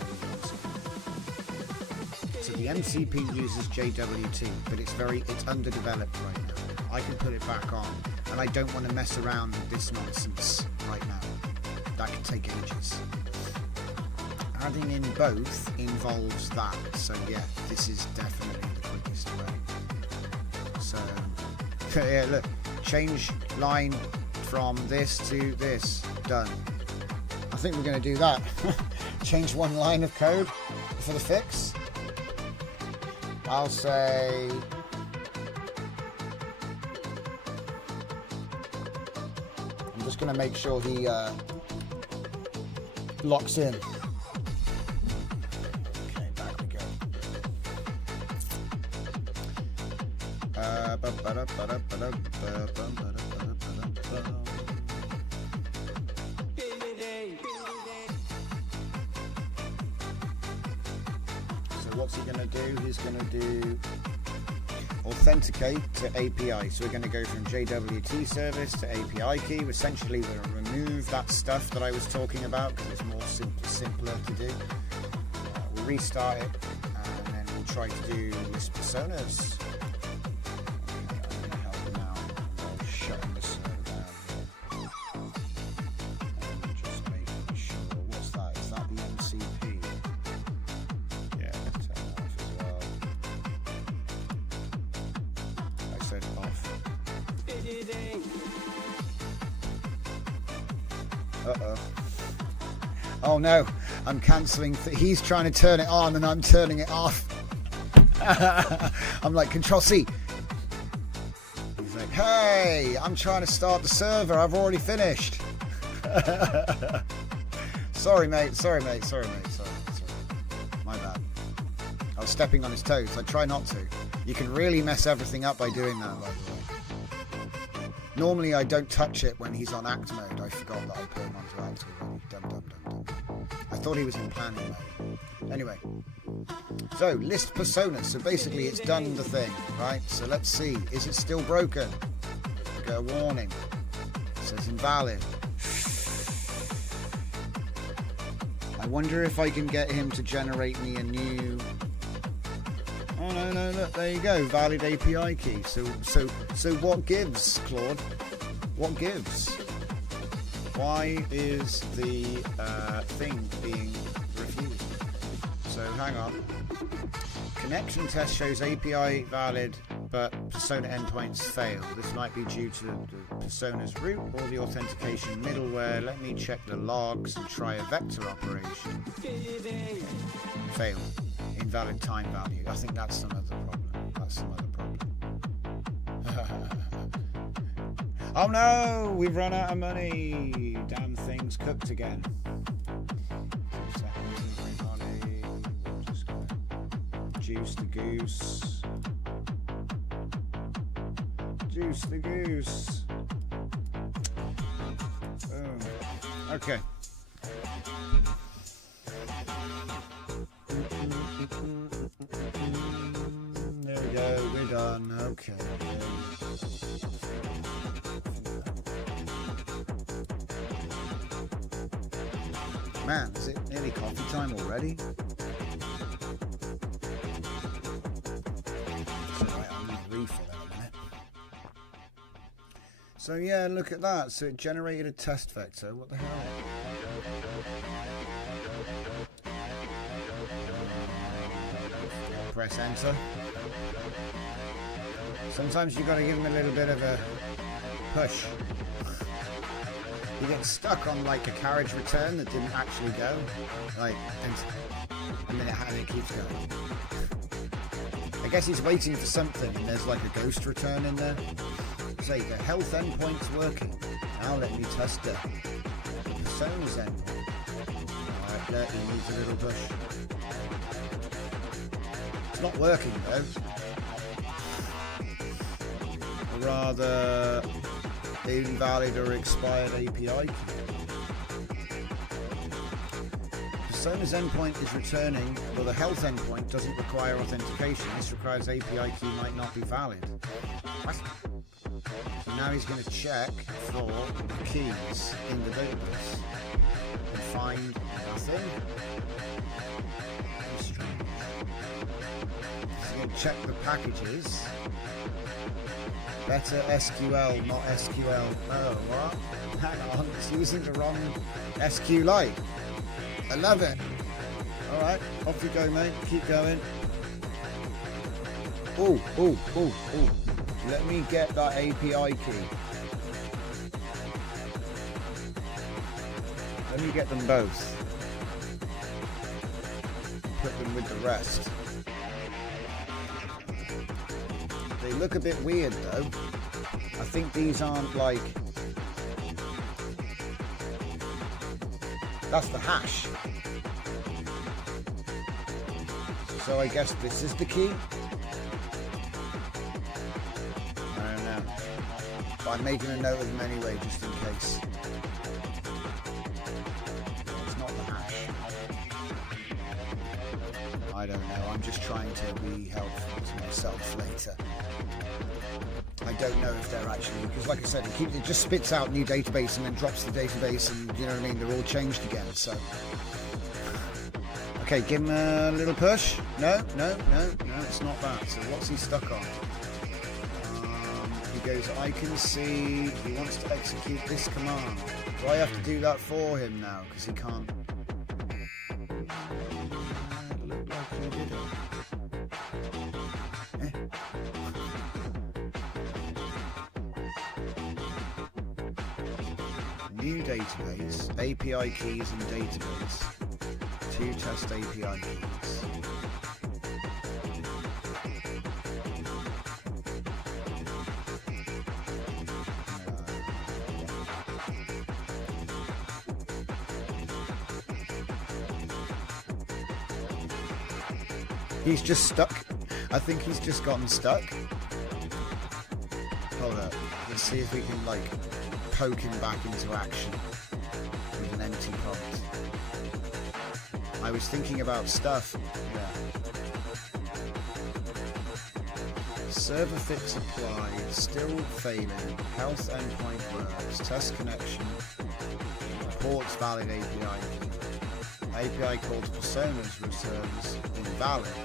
So the MCP uses JWT, but it's underdeveloped right now. I can put it back on, and I don't want to mess around with this nonsense right now. That could take ages. Adding in both involves that, so yeah, this is definitely the quickest way. So, yeah, look, change line from this to this, done. I think we're going to do that. Change one line of code for the fix. I'll say... Just going to make sure he locks in. Okay, back we go. So what's he going to do? He's going to do authenticate to API. So we're going to go from JWT service to API key. Essentially, we're going to remove that stuff that I was talking about because it's more simpler to do. We'll restart it, and then we'll try to do this personas. Okay, I'm going to help him out while shutting the server down. Uh-oh. Oh no, I'm cancelling. He's trying to turn it on and I'm turning it off. I'm like, Control C. He's like, hey, I'm trying to start the server. I've already finished. Sorry, mate. Sorry. My bad. I was stepping on his toes. I try not to. You can really mess everything up by doing that, by the way. Normally I don't touch it when he's on act mode. I forgot that I put him onto act already. Dum. I thought he was in planning mode. Anyway. So, list personas. So basically it's done the thing, right? So let's see. Is it still broken? Get a warning. It says invalid. I wonder if I can get him to generate me a new... Oh no, look, there you go, valid API key. So what gives, Claude? What gives? Why is the thing being refused? So hang on. Connection test shows API valid, but persona endpoints fail. This might be due to the persona's root or the authentication middleware. Let me check the logs and try a vector operation. Failed. Invalid time value. I think that's some other problem. Oh no! We've run out of money! Damn thing's cooked again. 2 seconds, everybody. We'll just go juice the goose. Juice the goose. Boom. Okay. There we go, we're done. Okay. Man, is it nearly coffee time already? Alright, I'll need a refill in a minute. So yeah, look at that. So it generated a test vector. What the hell? Press enter. Sometimes you got to give them a little bit of a push. You get stuck on like a carriage return that didn't actually go, like, and then it keeps going. I guess he's waiting for something, and there's like a ghost return in there. Say the health endpoint's working. Now let me test it. The persona's endpoint. Alright, there he needs a little push. Not working though. Or rather, invalid or expired API key. Persona's endpoint is returning, but the health endpoint doesn't require authentication. This requires API key might not be valid. What? So now he's going to check for keys in the database and find nothing. Check the packages. Better SQL, not SQL. Oh, what? Hang on, it's using the wrong SQLite. I love it. Alright, off you go, mate. Keep going. Oh. Let me get that API key. Let me get them both. Put them with the rest. They look a bit weird though. I think these aren't like... That's the hash. So I guess this is the key? I don't know. But I'm making a note of them anyway, just in case. It's not the hash. I don't know. I'm just trying to be helpful to myself later. I don't know if they're actually, because like I said, it just spits out new database and then drops the database, and you know what I mean, they're all changed again. So okay, give him a little push. No, it's not that. So what's he stuck on? He goes, I can see he wants to execute this command. Do I have to do that for him now because he can't? It looked like he did it. New database, API keys and database. 2 test API keys. He's just stuck. I think he's just gotten stuck. Hold up. Let's see if we can like poke him back into action with an empty prompt. I was thinking about stuff. Yeah. Server fix applied. Still failing. Health endpoint works. Test connection. Reports valid API. API call to personas returns invalid.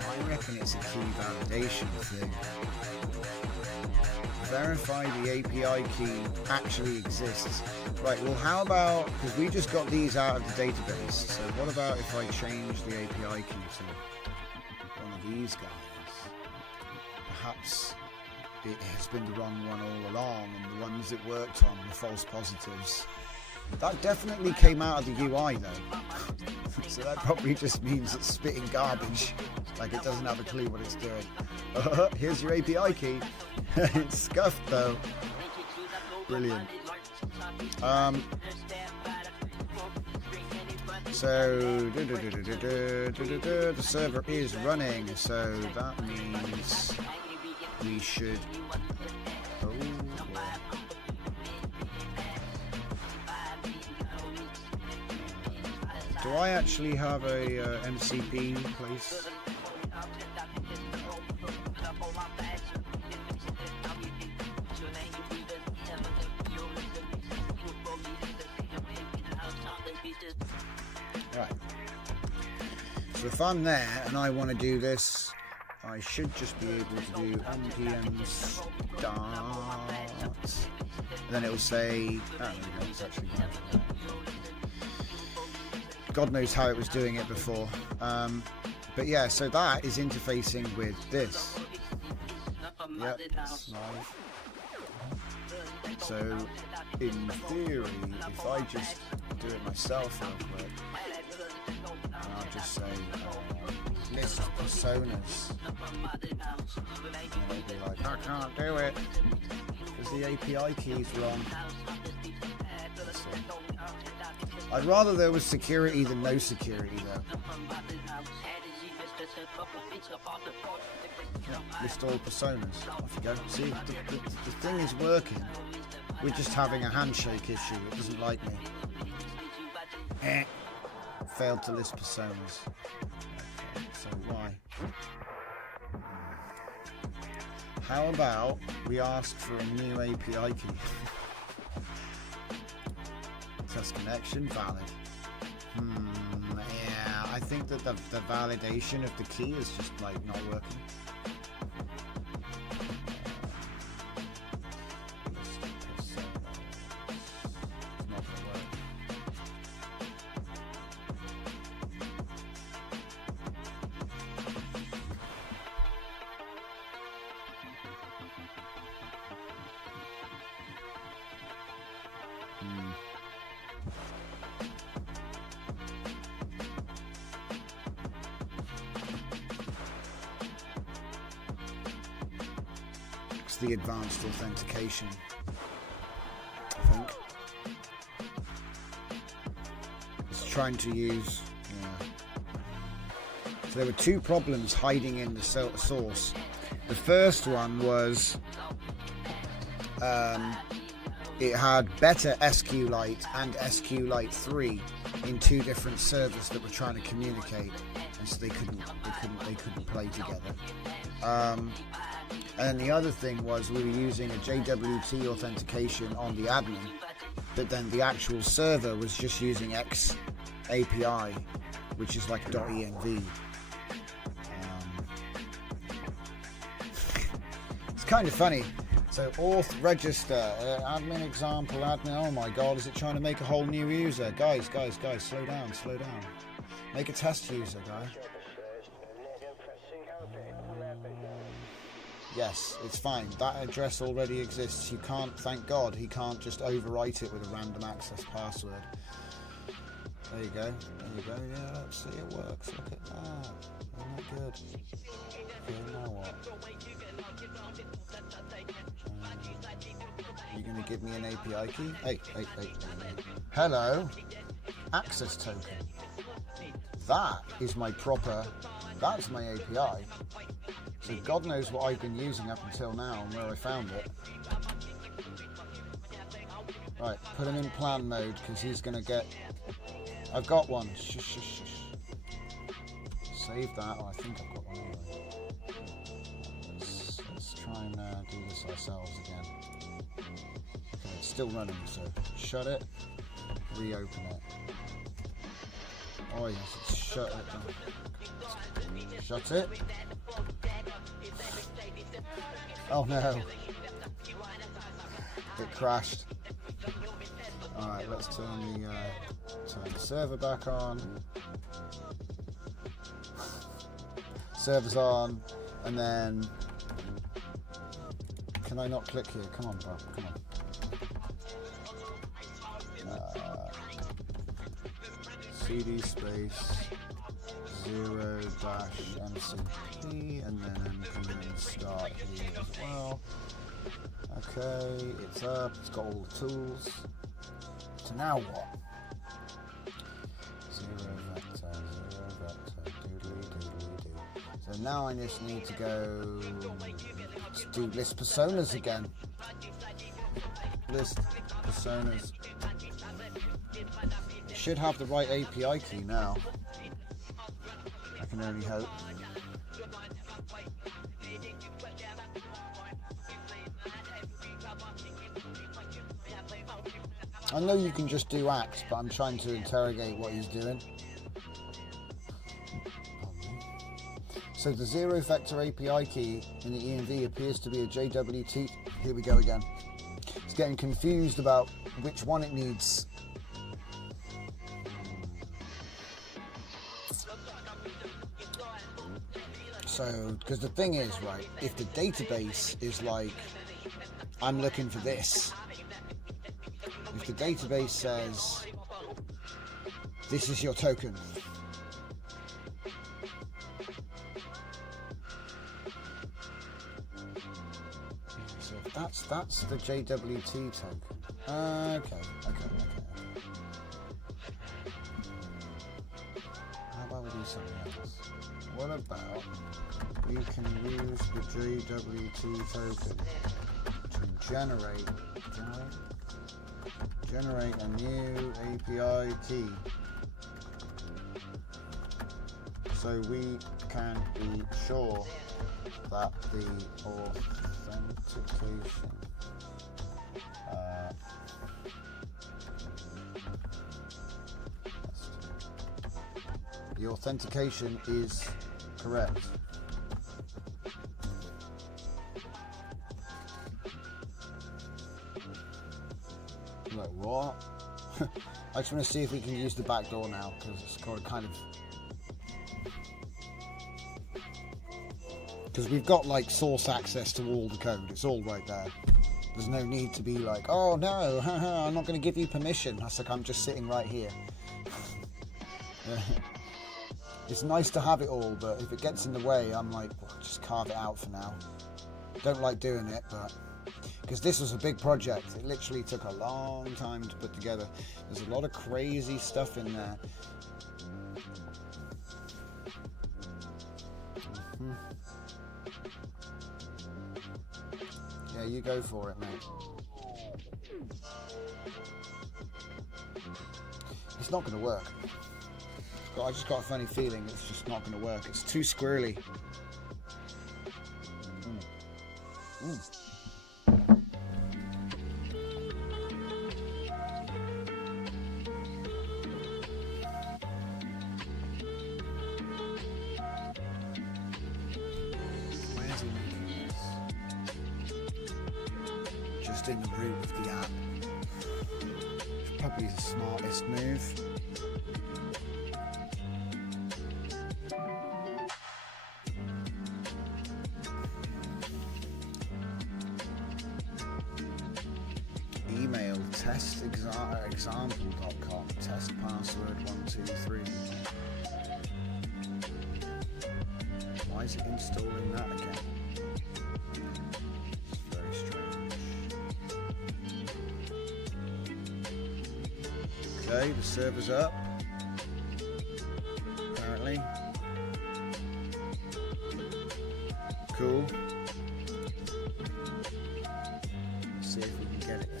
I reckon it's a key validation thing. Verify the API key actually exists. Right, well how about, because we just got these out of the database, so what about if I change the API key to one of these guys? Perhaps it has been the wrong one all along and the ones it worked on were false positives. That definitely came out of the UI though. So that probably just means it's spitting garbage. Like it doesn't have a clue what it's doing. Here's your API key. It's scuffed though. Brilliant. So the server is running, so that means we should. Do I actually have a MCP place? Right. So if I'm there and I want to do this, I should just be able to do npm start, and then it will say, oh, there we go, it's actually God knows how it was doing it before. But yeah, so that is interfacing with this. Yep, it's live. So in theory, if I just do it myself real quick, and I'll just say list personas, and they'll be like, I can't do it because the API key's wrong. I'd rather there was security than no security though. Yeah, list all personas. Off you go. See, the thing is working. We're just having a handshake issue. It doesn't like me. Failed to list personas. So why? How about we ask for a new API key? Test connection valid. Yeah, I think that the validation of the key is just like not working. The advanced authentication, I think. It's trying to use. Yeah. So there were two problems hiding in the source. The first one was it had better SQLite and SQLite 3 in two different servers that were trying to communicate, and so they couldn't play together. And the other thing was we were using a JWT authentication on the admin, but then the actual server was just using X API, which is like .env. It's kind of funny. So auth register, admin example, admin. Oh my God, is it trying to make a whole new user? Guys, slow down. Make a test user, guy. Yes, it's fine. That address already exists. You can't, thank God, he can't just overwrite it with a random access password. There you go. There you go. Yeah, let's see, it works. Look at that. Isn't that good? Okay, now what? You're going to give me an API key? Hey. Hello. Access token. That is my proper, that's my API. So God knows what I've been using up until now and where I found it. Right, put him in plan mode because he's going to get... I've got one. Shush. Save that. Oh, I think I've got one anyway. Let's try and do this ourselves again. Okay, it's still running, so shut it, reopen it. Oh yes, it's shut it. Shut it. Oh no. It crashed. Alright, let's turn the server back on. Server's on, and then can I not click here? Come on, Bob, come on. CD space 0-MCP, and then come in and start here as well. Okay, it's up, it's got all the tools. So now what? Zero vector, doodly. So now I just need to go to do list personas again. List personas. Should have the right API key now. I can only hope. I know you can just do act, but I'm trying to interrogate what he's doing. So the zero vector API key in the ENV appears to be a JWT. Here we go again. It's getting confused about which one it needs. So, because the thing is, right, if the database is like, I'm looking for this, if the database says, this is your token, so if that's the JWT token. Okay. How about we do something else? What about we can use the JWT token to generate a new API key so we can be sure that the authentication is correct. Like what? I just want to see if we can use the back door now, because it's kind of... Because we've got like source access to all the code, it's all right there. There's no need to be like, oh no, I'm not going to give you permission. That's like, I'm just sitting right here. It's nice to have it all, but if it gets in the way, I'm like, well, just carve it out for now. Don't like doing it, but... Because this was a big project. It literally took a long time to put together. There's a lot of crazy stuff in there. Yeah, you go for it, mate. It's not going to work. I just got a funny feeling it's just not going to work. It's too squirrely. Where's he making this? Just in the root of the app. Probably the smartest move. Example.com. Test password 123. Why is it installing that again? It's very strange. Okay, the server's up. Apparently. Cool. Let's see if we can get it there.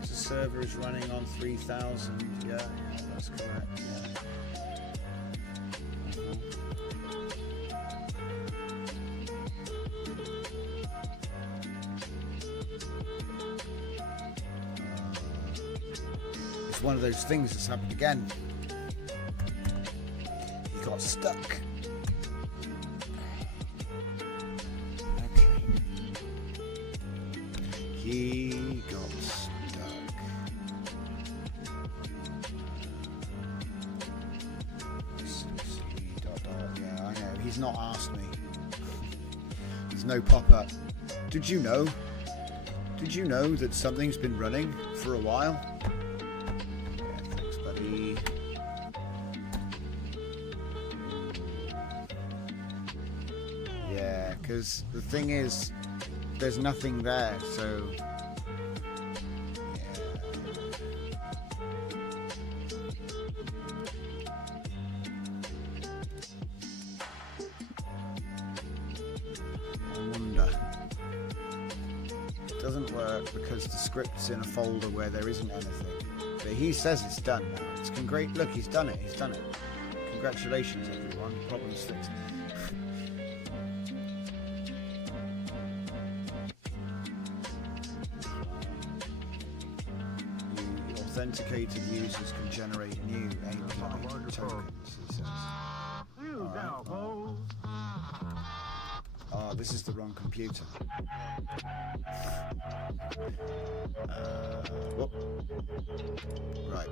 The server is running on 3000. Yeah, that's correct. Yeah. It's one of those things that's happened again. He got stuck. Okay. He got stuck. Yeah, I know. He's not asked me. There's no pop-up. Did you know? Did you know that something's been running for a while? Yeah, thanks, buddy. Yeah, because the thing is, there's nothing there, so... Doesn't work because the script's in a folder where there isn't anything. But he says it's done now. It's great. Look, he's done it. He's done it. Congratulations, everyone. Problem's fixed. The authenticated users can generate new API tokens, he says. Oh, this is the wrong computer. Whoop. Right.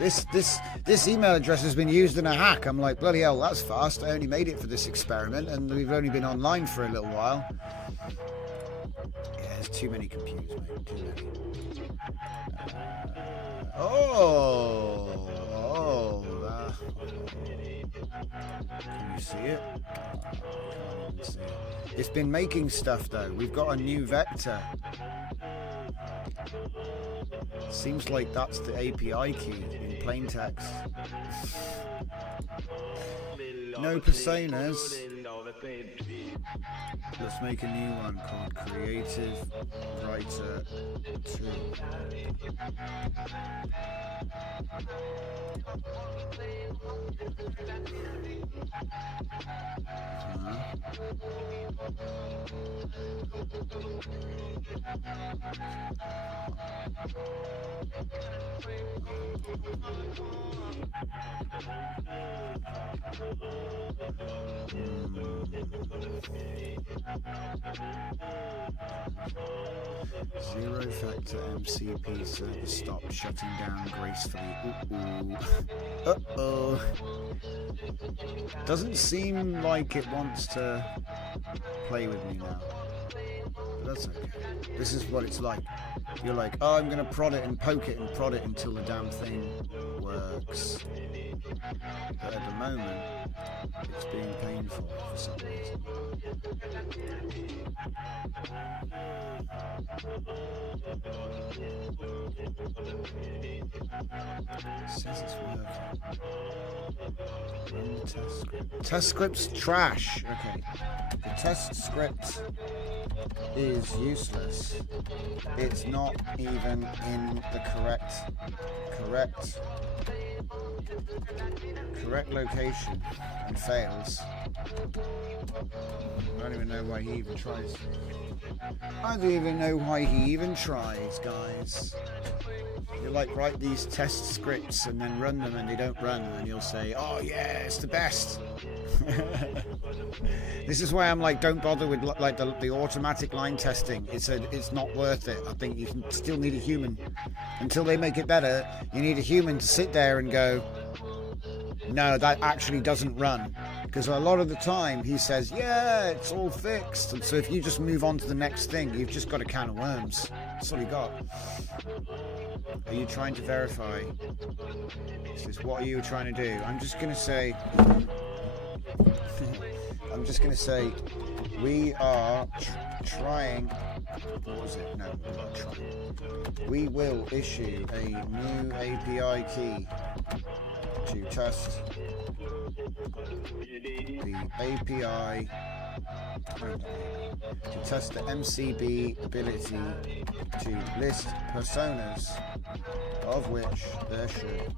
This email address has been used in a hack. I'm like, bloody hell, that's fast. I only made it for this experiment, and we've only been online for a little while. Yeah, there's too many computers, mate. Too many. Can you see it? Can't even see it. It's been making stuff though. We've got a new vector. Seems like that's the API key in plain text. No personas. Let's make a new one called Creative Writer 2. Zero factor MCP server stopped shutting down gracefully. Uh-oh. Doesn't seem like it wants to play with me now. But that's okay. This is what it's like. You're like, oh, I'm going to prod it and poke it and prod it until the damn thing works. But at the moment, it's being painful for some reason. It says it's working. Run the test script. Test script's trash. Okay. The test script is useless. It's not even in the correct location and fails. I don't even know why he even tries. I don't even know why he even tries, guys. You like write these test scripts and then run them and they don't run, and you'll say, oh yeah, it's the best. This is why I'm like, don't bother with like the automatic line testing. It's not worth it. I think you can still need a human. Until they make it better, you need a human to sit there and go, no, that actually doesn't run. Because a lot of the time he says, yeah, it's all fixed. And so if you just move on to the next thing, you've just got a can of worms. That's all you got. Are you trying to verify? This is what are you trying to do? I'm just going to say... we are trying... What was it? No, we're not trying. We will issue a new API key to test the API, to test the MCB ability to list personas, of which there should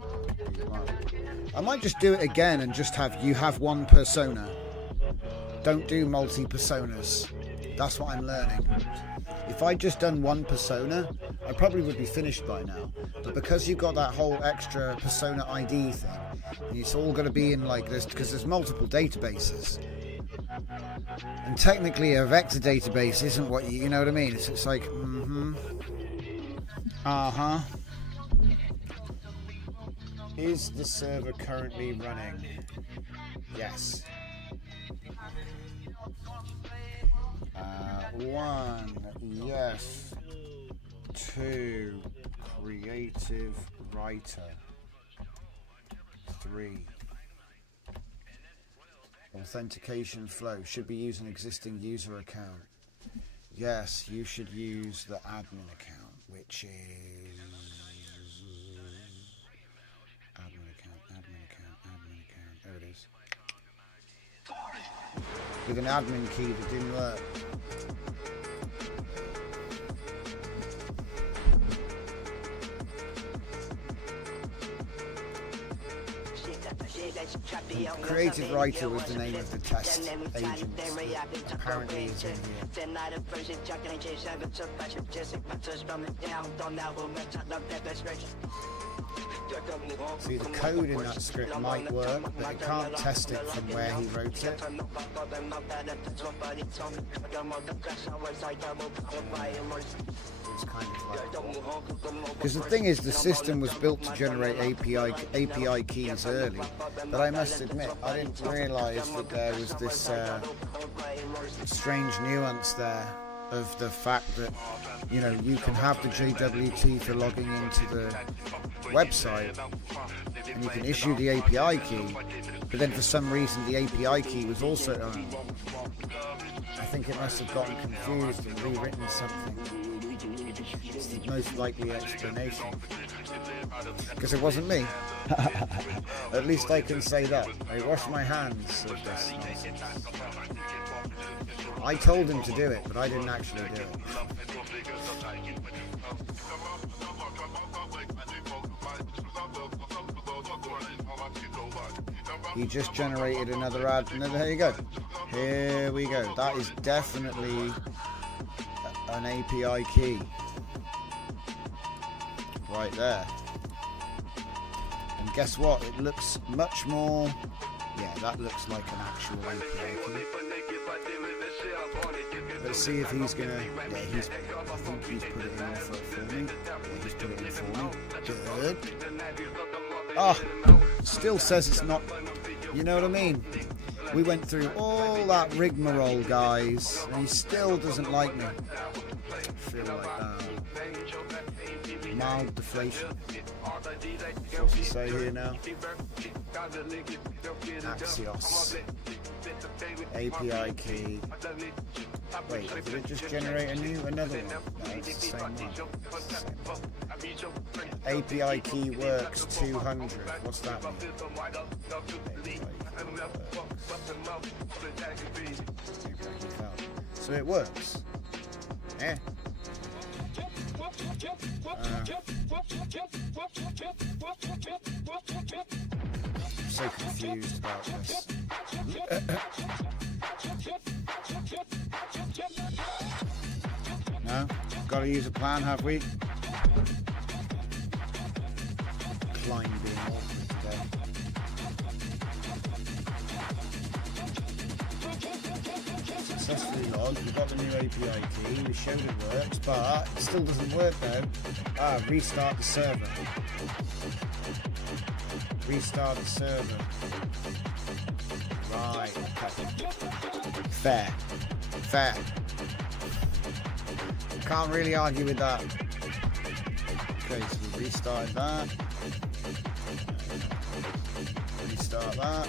be one. I might just do it again and just have you have one persona. Don't do multi-personas. That's what I'm learning. If I'd just done one persona, I probably would be finished by now. But because you've got that whole extra persona ID thing, it's all going to be in like this, because there's multiple databases. And technically a vector database isn't what you know what I mean? It's like, Is the server currently running? Yes. One, yes. Two, creative writer. 3, authentication flow. Should be using existing user account. Yes, you should use the admin account, which is admin account. There it is. With an admin key that didn't work. Creative Writer was the name of the test agent. Apparently it's in here. See, the code in that script might work, but it can't test it from where he wrote it. It's kind of like... Because the thing is, the system was built to generate API keys early, but I must admit, I didn't realise that there was this strange nuance there of the fact that, you know, you can have the JWT for logging into the website and you can issue the API key, but then for some reason the API key was also I think it must have gotten confused and rewritten something. It's the most likely explanation, because it wasn't me. At least I can say that. I wash my hands of this nonsense. I told him to do it, but I didn't actually do it. He just generated another ad. And there you go. Here we go. That is definitely an API key. Right there. And guess what? It looks much more... Yeah, that looks like an actual API key. Let's see if he's gonna... Yeah, I think he's put it in for me. Yeah, he's put it in for me. Good. Ah, still says it's not... You know what I mean? We went through all that rigmarole, guys, and he still doesn't like me. I feel like that. Mild deflation. What's it say here now? Axios. API key. Wait, did it just generate another one? No, it's the same one. API key works 200. What's that mean? So it works. Yeah. I'm so confused about this. got to use a plan, have we? Klein being awkward today. Successfully logged. We've got the new API key. We showed it works, but it still doesn't work though. Restart the server. Restart the server. Right. Okay. Fair. Fair. Can't really argue with that. Okay, so we restarted that. Restart that.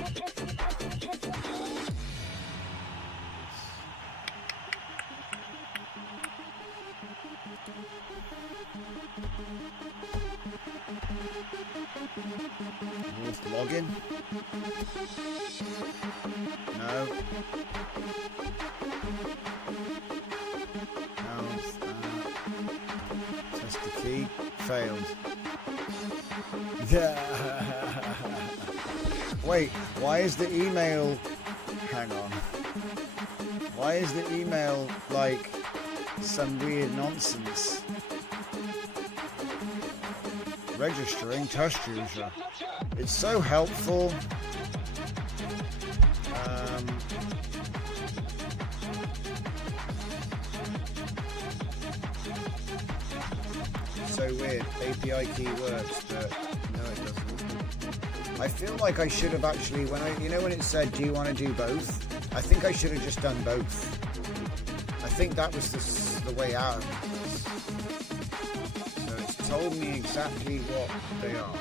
North login. No. Test the key. Failed. Yeah. Wait, why is the email... Hang on. Why is the email like some weird nonsense? Registering test user. It's so helpful. So weird. API key works, but no, it doesn't. I feel like I should have actually, when when it said, do you want to do both? I think I should have just done both. I think that was the way out of it. So it's told me exactly what they are.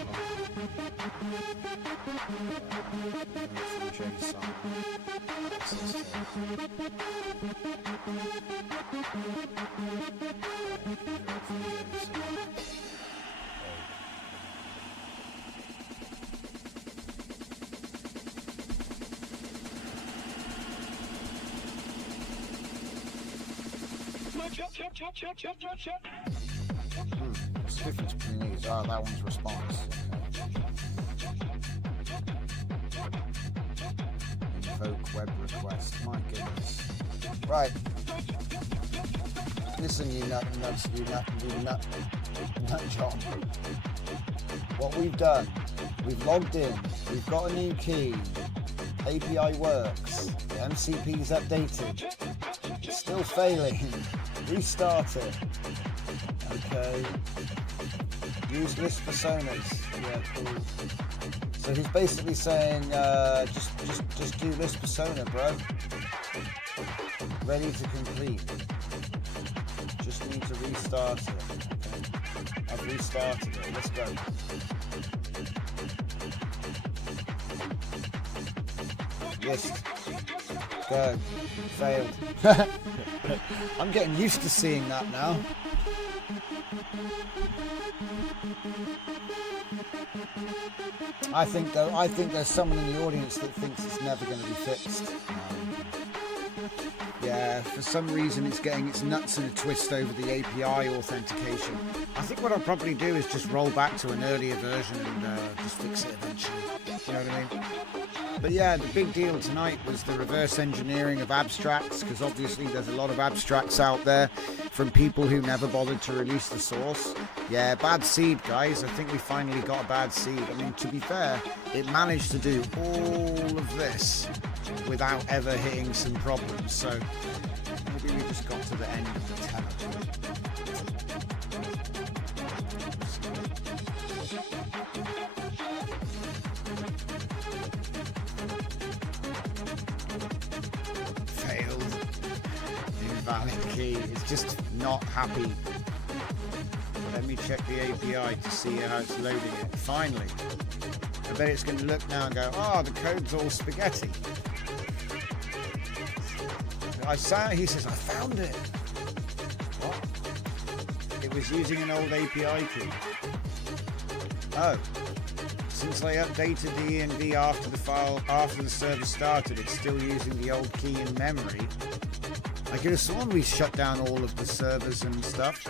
What's the difference between these? Oh, that one's response. Invoke web request. My goodness. Right. Listen, you nut job. What we've done, we've logged in, we've got a new key, API works, the MCP's updated, it's still failing, restart it. Okay. Use list personas. Yeah, cool. So he's basically saying, just do list persona, bro. Ready to complete. Just need to restart it. Okay. I've restarted it. Let's go. List. Go. Failed. I'm getting used to seeing that now. I think there's someone in the audience that thinks it's never going to be fixed. Yeah, for some reason it's getting its nuts in a twist over the API authentication. I think what I'll probably do is just roll back to an earlier version and just fix it eventually. You know what I mean? But yeah, the big deal tonight was the reverse engineering of abstracts, because obviously there's a lot of abstracts out there from people who never bothered to release the source. Yeah, bad seed, guys. I think we finally got a bad seed. I mean, to be fair, it managed to do all of this without ever hitting some problems. So maybe we just got to the end of the tether. Failed. Invalid key. It's just not happy. Let me check the API to see how it's loading it. Finally. I bet it's going to look now and go, oh, the code's all spaghetti. He says, I found it. What? It was using an old API key. Oh. Since I updated the env after the server started, it's still using the old key in memory. I could have sworn we shut down all of the servers and stuff.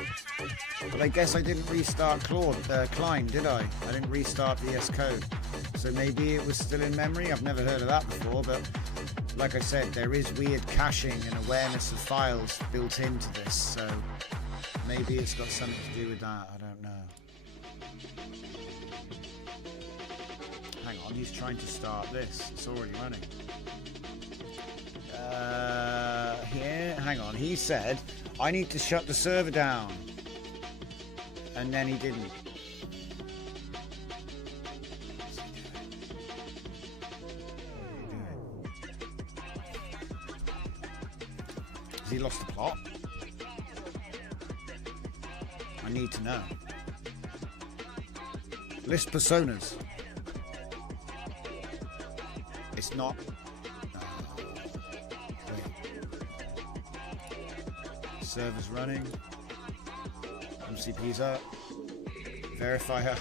But I guess I didn't restart Klein, did I? I didn't restart VS Code. So maybe it was still in memory. I've never heard of that before, but like I said, there is weird caching and awareness of files built into this. So Maybe it's got something to do with that. I don't know. Hang on, he's trying to start this. It's already running. Here, hang on. He said, I need to shut the server down. And then he didn't. Has he lost the plot? I need to know. List personas. It's not. Server's running. MCP's up. Verifier.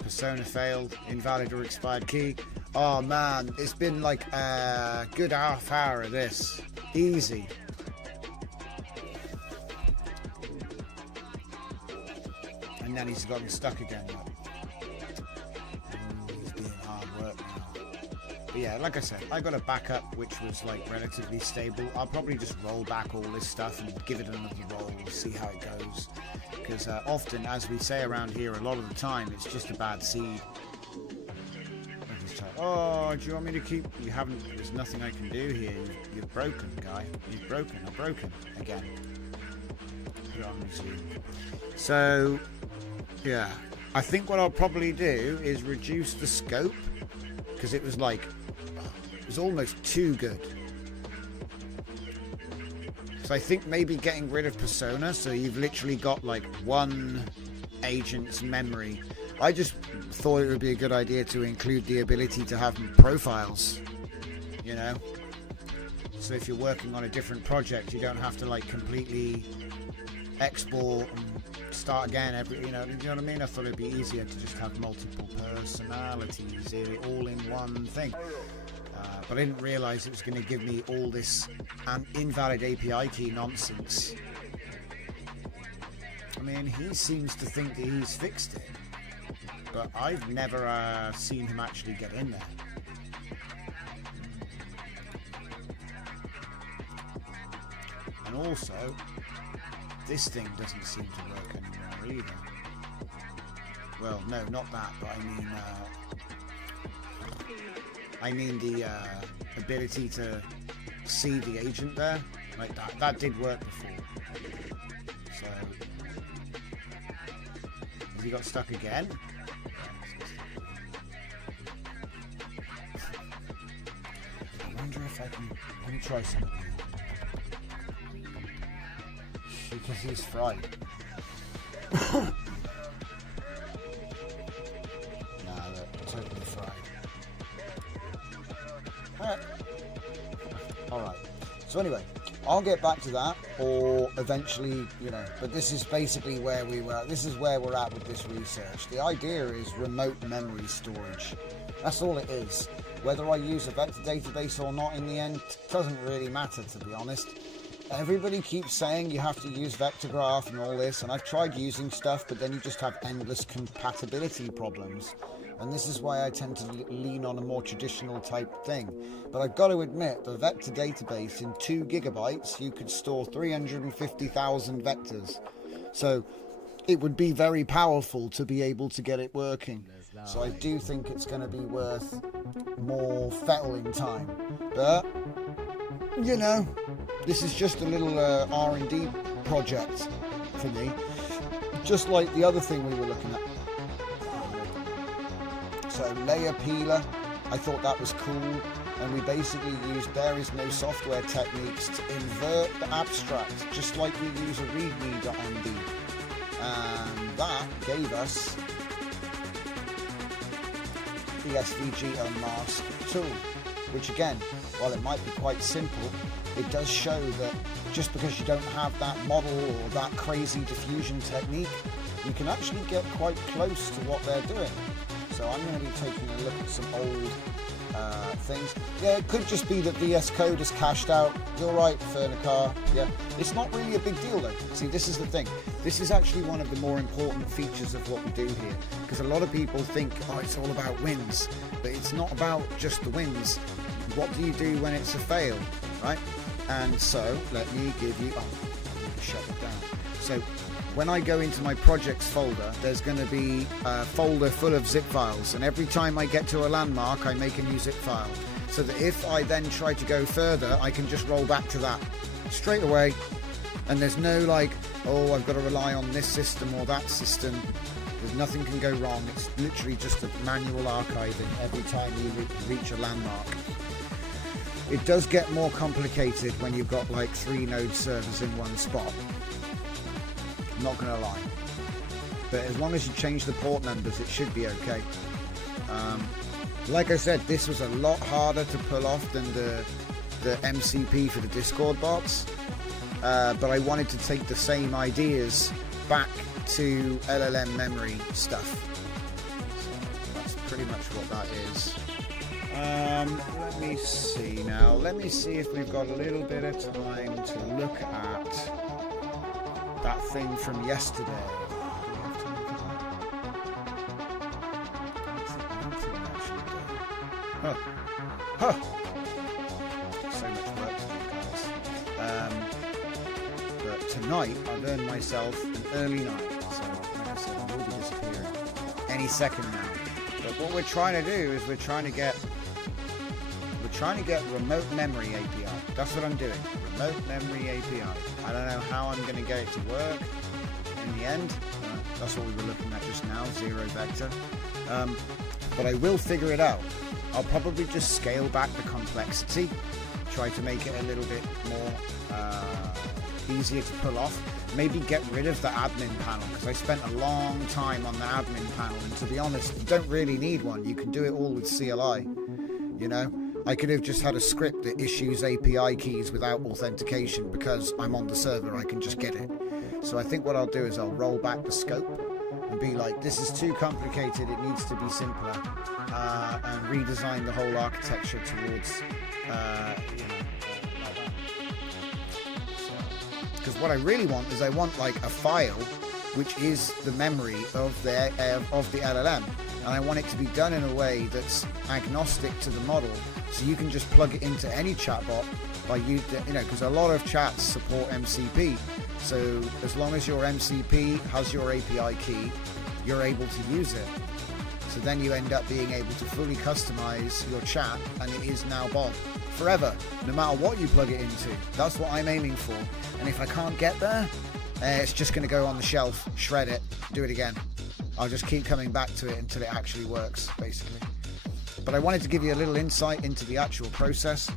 Persona failed. Invalid or expired key. Oh man, it's been like a good half hour of this. Easy. And then he's gotten stuck again. He's being hard work now. But yeah, like I said, I got a backup which was like relatively stable. I'll probably just roll back all this stuff and give it another roll and see how it goes. Because often, as we say around here, a lot of the time, it's just a bad seed. Oh, do you want me to keep? You haven't. There's nothing I can do here. You've broken, guy. You've broken. I've broken again. So, yeah. I think what I'll probably do is reduce the scope because it was like it was almost too good. So I think maybe getting rid of persona, so you've literally got like one agent's memory. I just thought it would be a good idea to include the ability to have profiles, you know? So if you're working on a different project, you don't have to like completely export and start again every, you know what I mean? I thought it'd be easier to just have multiple personalities all in one thing. But I didn't realize it was going to give me all this invalid API key nonsense. I mean, he seems to think that he's fixed it. But I've never seen him actually get in there. And also, this thing doesn't seem to work anymore either. Well, no, not that, but I mean the ability to see the agent there, like that. That did work before. So, has he got stuck again? I wonder if I can. Let me try something. Because he's fried. Nah, they're totally fried. Alright. So anyway, I'll get back to that, or eventually, you know, but this is basically where we were. This is where we're at with this research. The idea is remote memory storage. That's all it is. Whether I use a vector database or not in the end doesn't really matter, to be honest. Everybody keeps saying you have to use vector graph and all this, and I've tried using stuff, but then you just have endless compatibility problems. And this is why I tend to lean on a more traditional type thing. But I've got to admit, the vector database in 2 gigabytes, you could store 350,000 vectors. So it would be very powerful to be able to get it working. So I do think it's going to be worth more fettling time. But, you know, this is just a little R&D project for me. Just like the other thing we were looking at. So layer peeler, I thought that was cool, and we basically used there is no software techniques to invert the abstract, just like we use a readme.md, and that gave us the SVG Unmask tool, which again, while it might be quite simple, it does show that just because you don't have that model or that crazy diffusion technique, you can actually get quite close to what they're doing. So I'm going to be taking a look at some old things. Yeah, it could just be that VS Code is cached out. You're right, Fernicar. Yeah, it's not really a big deal though. See, this is the thing. This is actually one of the more important features of what we do here, because a lot of people think, oh, it's all about wins, but it's not about just the wins. What do you do when it's a fail, right? And so let me give you. Oh, to shut it down. So when I go into my projects folder, there's going to be a folder full of zip files, and every time I get to a landmark, I make a new zip file, so that if I then try to go further, I can just roll back to that straight away, and there's no like, oh, I've got to rely on this system or that system. There's nothing can go wrong. It's literally just a manual archiving every time you reach a landmark. It does get more complicated when you've got like 3 node servers in one spot. I'm not going to lie. But as long as you change the port numbers, it should be okay. Like I said, this was a lot harder to pull off than the MCP for the Discord bots. But I wanted to take the same ideas back to LLM memory stuff. So that's pretty much what that is. Let me see now. Let me see if we've got a little bit of time to look at that thing from yesterday. Do we have time for that? Huh. Huh. So much work to do, guys. But tonight I've earned myself an early night. So, like I said, I will be disappearing any second now. But what we're trying to do is we're trying to get remote memory API. That's what I'm doing. Remote memory API. I don't know how I'm going to get it to work in the end. That's what we were looking at just now, 0 vector. But I will figure it out. I'll probably just scale back the complexity, try to make it a little bit more easier to pull off. Maybe get rid of the admin panel, because I spent a long time on the admin panel, and to be honest, you don't really need one. You can do it all with CLI, you know. I could have just had a script that issues API keys without authentication. Because I'm on the server, I can just get it. So I think what I'll do is I'll roll back the scope and be like, this is too complicated, it needs to be simpler, and redesign the whole architecture towards because what I really want is I want like a file which is the memory of the LLM, and I want it to be done in a way that's agnostic to the model, so you can just plug it into any chatbot by because a lot of chats support MCP, so as long as your MCP has your API key, you're able to use it. So then you end up being able to fully customize your chat, and it is now bot forever, no matter what you plug it into. That's what I'm aiming for. And if I can't get there, it's just going to go on the shelf, shred it, do it again. I'll just keep coming back to it until it actually works, basically. But I wanted to give you a little insight into the actual process.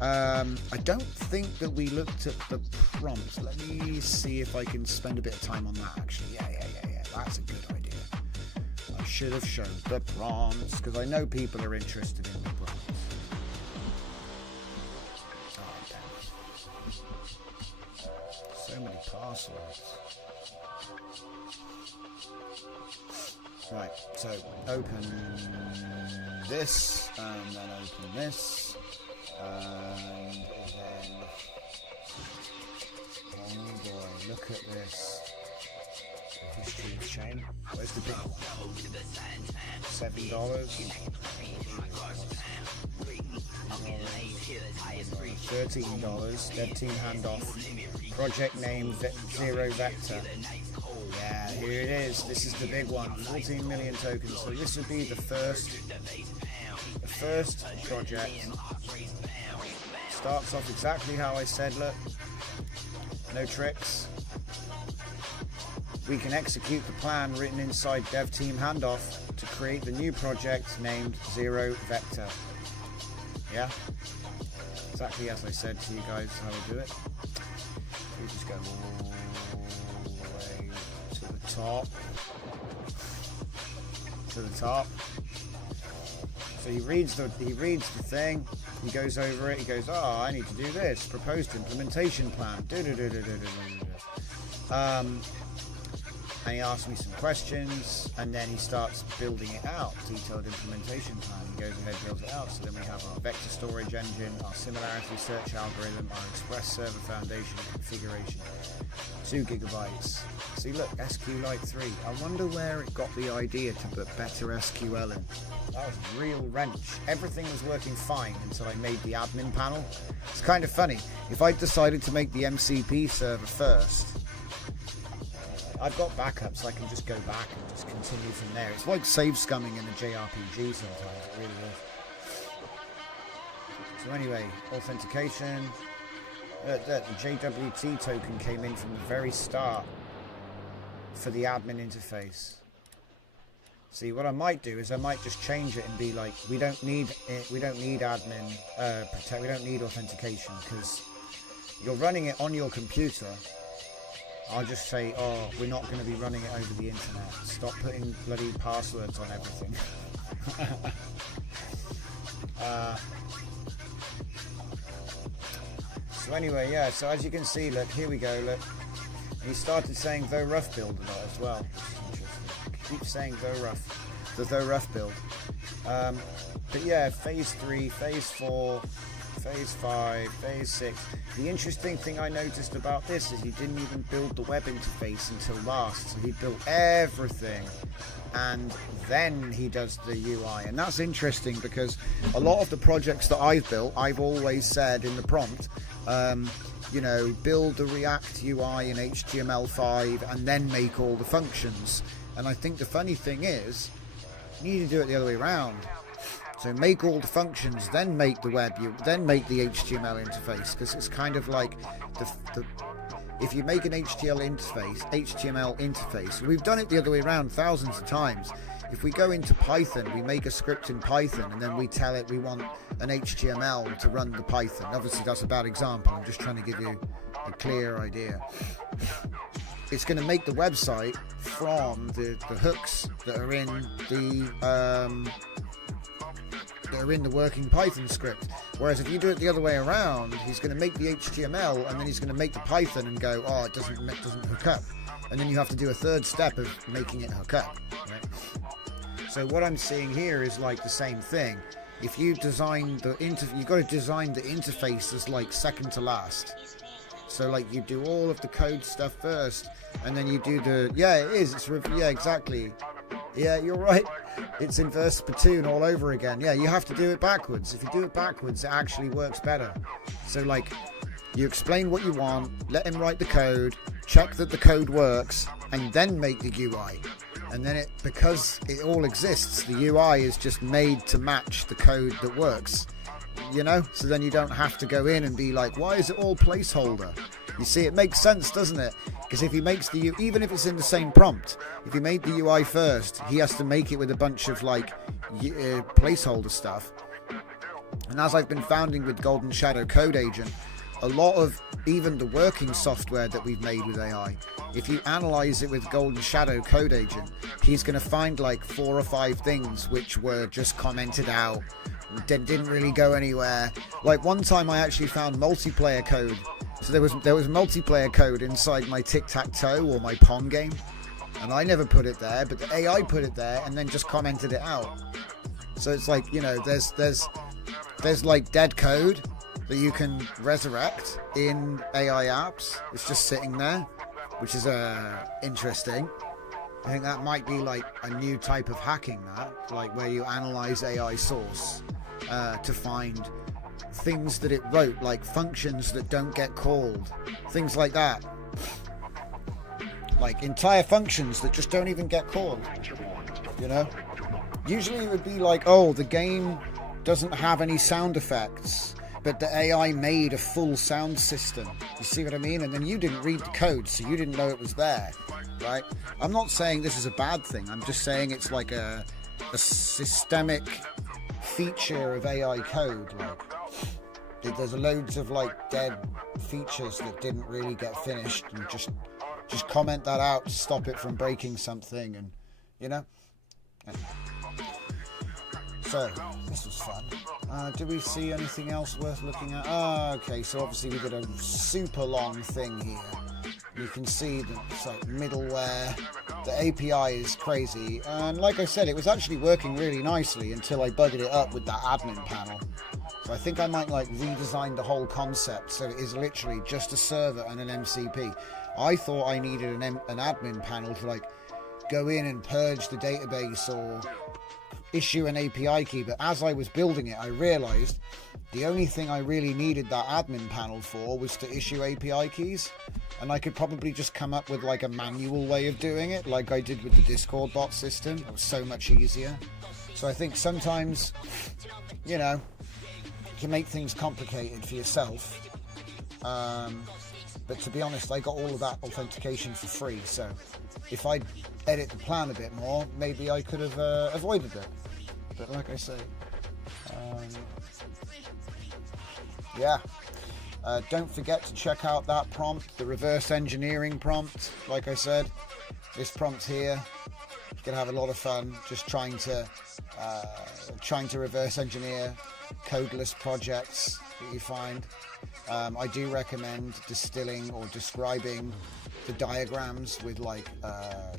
I don't think that we looked at the prompt. Let me see if I can spend a bit of time on that, actually. Yeah. That's a good idea. I should have shown the prompts, because I know people are interested in the prompts. So many passwords. Right, so open this, and then open this, and then, oh boy, look at this. The history of chain. Where's the big one? $7. $13. Dev team handoff. Project name 0 vector. Yeah, here it is. This is the big one. 14 million tokens. So this would be the first project. Starts off exactly how I said. Look, no tricks. We can execute the plan written inside dev team handoff to create the new project named 0 vector. Yeah, exactly as I said to you guys how to do it. We just go all the way to the top. To the top. So he reads the thing. He goes over it. He goes, oh, I need to do this. Proposed implementation plan. and he asks me some questions, and then he starts building it out, detailed implementation plan. He goes ahead and builds it out. So then we have our vector storage engine, our similarity search algorithm, our express server foundation configuration, 2 gigabytes. See, look, SQLite 3. I wonder where it got the idea to put better SQL in. That was a real wrench. Everything was working fine until I made the admin panel. It's kind of funny. If I decided to make the MCP server first, I've got backups, so I can just go back and just continue from there. It's like save scumming in a JRPG sometimes. It really is. So anyway, authentication. The JWT token came in from the very start for the admin interface. See, what I might do is I might just change it and be like, we don't need admin protect, we don't need authentication, because you're running it on your computer. I'll just say, oh, we're not going to be running it over the internet. Stop putting bloody passwords on everything. So anyway, yeah, so as you can see, look, here we go, look. He started saying though rough build a lot as well, which is interesting. He keeps saying though rough build. But yeah, phase 3, phase 4, phase 5, phase 6. The interesting thing I noticed about this is he didn't even build the web interface until last. So he built everything and then he does the UI. And that's interesting because a lot of the projects that I've built, I've always said in the prompt, you know, build the React UI in HTML5 and then make all the functions. And I think the funny thing is, you need to do it the other way around. So make all the functions, then make the web, then make the HTML interface, because it's kind of like if you make an HTML interface, we've done it the other way around thousands of times. If we go into Python, we make a script in Python, and then we tell it we want an HTML to run the Python. Obviously, that's a bad example. I'm just trying to give you a clear idea. It's going to make the website from the hooks that are in the working Python script. Whereas if you do it the other way around, he's going to make the HTML and then he's going to make the Python and go, oh, it doesn't hook up. And then you have to do a third step of making it hook up. Right? So what I'm seeing here is like the same thing. If you design you've got to design the interface as like second to last. So like you do all of the code stuff first, and then you do exactly. Yeah, you're right. It's inverse spittoon all over again. Yeah, you have to do it backwards. If you do it backwards, it actually works better. So like, you explain what you want, let him write the code, check that the code works, and then make the UI. And then because it all exists, the UI is just made to match the code that works. You know? So then you don't have to go in and be like, why is it all placeholder? You see, it makes sense, doesn't it? Because if he makes even if it's in the same prompt, if he made the UI first, he has to make it with a bunch of like placeholder stuff. And as I've been finding with Golden Shadow Code Agent, a lot of even the working software that we've made with AI, if you analyze it with Golden Shadow Code Agent, he's going to find like 4 or 5 things which were just commented out, didn't really go anywhere. Like one time I actually found multiplayer code. So there was multiplayer code inside my tic-tac-toe or my Pong game, and I never put it there, but the AI put it there and then just commented it out. So it's like, you know, there's like dead code that you can resurrect in AI apps. It's just sitting there, which is interesting. I think that might be like a new type of hacking, that like where you analyze AI source to find things that it wrote, like functions that don't get called, things like that, like entire functions that just don't even get called, you know. Usually it would be like, oh, the game doesn't have any sound effects, but the AI made a full sound system. You see what I mean? And then you didn't read the code, so you didn't know it was there, right? I'm not saying this is a bad thing. I'm just saying it's like a systemic feature of AI code. Like, there's loads of like dead features that didn't really get finished, and just comment that out to stop it from breaking something, and you know. So this was fun. Do we see anything else worth looking at? Okay, so obviously we've got a super long thing here. You can see that it's like middleware. The API is crazy, and like I said, it was actually working really nicely until I buggered it up with that admin panel. So I think I might like redesign the whole concept so it is literally just a server and an MCP. I thought I needed an admin panel to like go in and purge the database or issue an API key, but as I was building it I realized the only thing I really needed that admin panel for was to issue API keys, and I could probably just come up with like a manual way of doing it like I did with the Discord bot system. It was so much easier. So I think sometimes, you know, you can make things complicated for yourself, but to be honest, I got all of that authentication for free, so if I edit the plan a bit more, maybe I could have avoided it. But like I say, yeah, don't forget to check out that prompt, the reverse engineering prompt. Like I said, this prompt here, you're gonna have a lot of fun just trying to reverse engineer codeless projects that you find. I do recommend distilling or describing the diagrams with like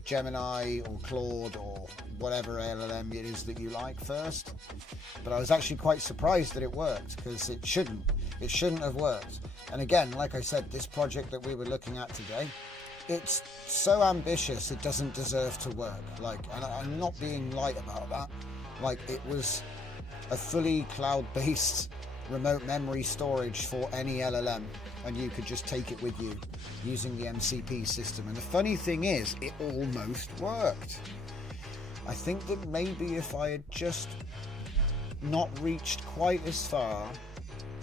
Gemini or Claude or whatever LLM it is that you like first. But I was actually quite surprised that it worked, because it shouldn't have worked. And again, like I said, this project that we were looking at today, it's so ambitious it doesn't deserve to work. Like, and I'm not being light about that. Like, it was a fully cloud-based remote memory storage for any LLM, and you could just take it with you using the MCP system. And the funny thing is, it almost worked. I think that maybe if I had just not reached quite as far,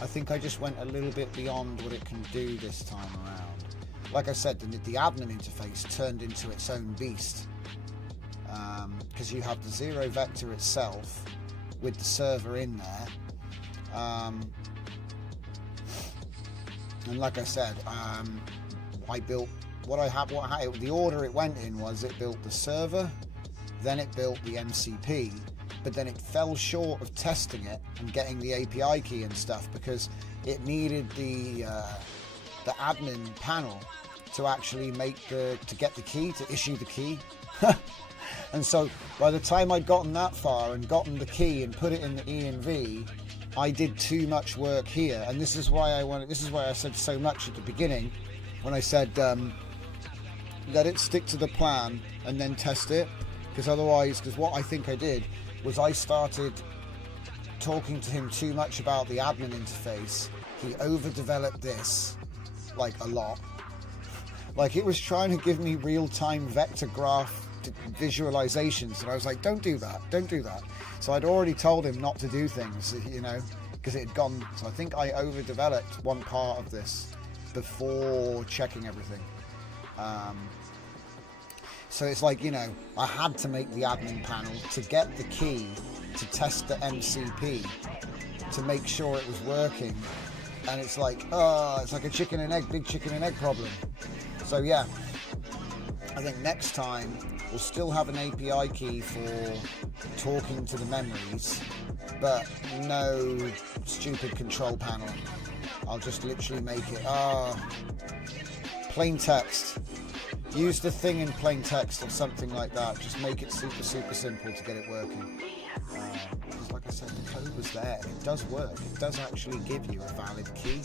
I think I just went a little bit beyond what it can do this time around. Like I said, the admin interface turned into its own beast, because you have the zero vector itself with the server in there. And like I said, I built the order it went in was it built the server, then it built the MCP, but then it fell short of testing it and getting the API key and stuff, because it needed the admin panel to actually get the key, to issue the key. And so by the time I'd gotten that far and gotten the key and put it in the ENV, I did too much work here. And this is why I said so much at the beginning when I said let it stick to the plan and then test it, because what I think I did was I started talking to him too much about the admin interface. He overdeveloped this like a lot. Like, it was trying to give me real-time vector graph visualizations, and I was like, don't do that. So I'd already told him not to do things, you know, because it had gone. So I think I overdeveloped one part of this before checking everything. So it's like, you know, I had to make the admin panel to get the key to test the MCP to make sure it was working, and it's like a big chicken and egg problem. So yeah, I think next time we'll still have an API key for talking to the memories, but no stupid control panel. I'll just literally make it plain text. Use the thing in plain text or something like that. Just make it super simple to get it working. Because like I said, the code was there. It does work. It does actually give you a valid key.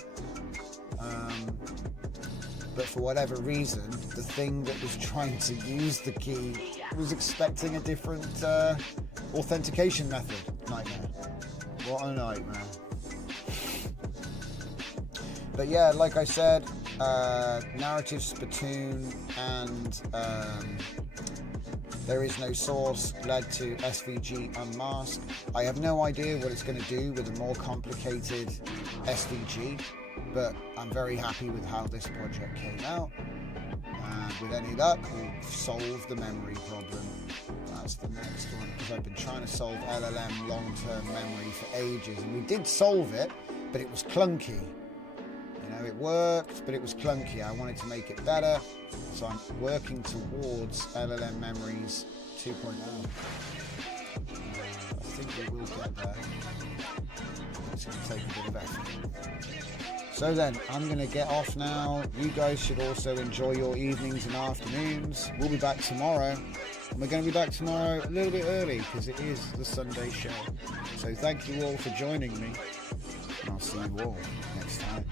But for whatever reason, the thing that was trying to use the key was expecting a different authentication method. Nightmare. What a nightmare. But yeah, like I said, narrative spittoon and there is no source led to SVG Unmask. I have no idea what it's going to do with a more complicated SVG, but I'm very happy with how this project came out, and with any luck we'll solve the memory problem. That's the next one, because I've been trying to solve LLM long-term memory for ages, and we did solve it, but it was clunky. You know, it worked, but it was clunky. I wanted to make it better, so I'm working towards LLM memories 2.0. I think we will get there. It's going to take a bit of effort. So then, I'm going to get off now. You guys should also enjoy your evenings and afternoons. We'll be back tomorrow. And we're going to be back tomorrow a little bit early because it is the Sunday show. So thank you all for joining me. And I'll see you all next time.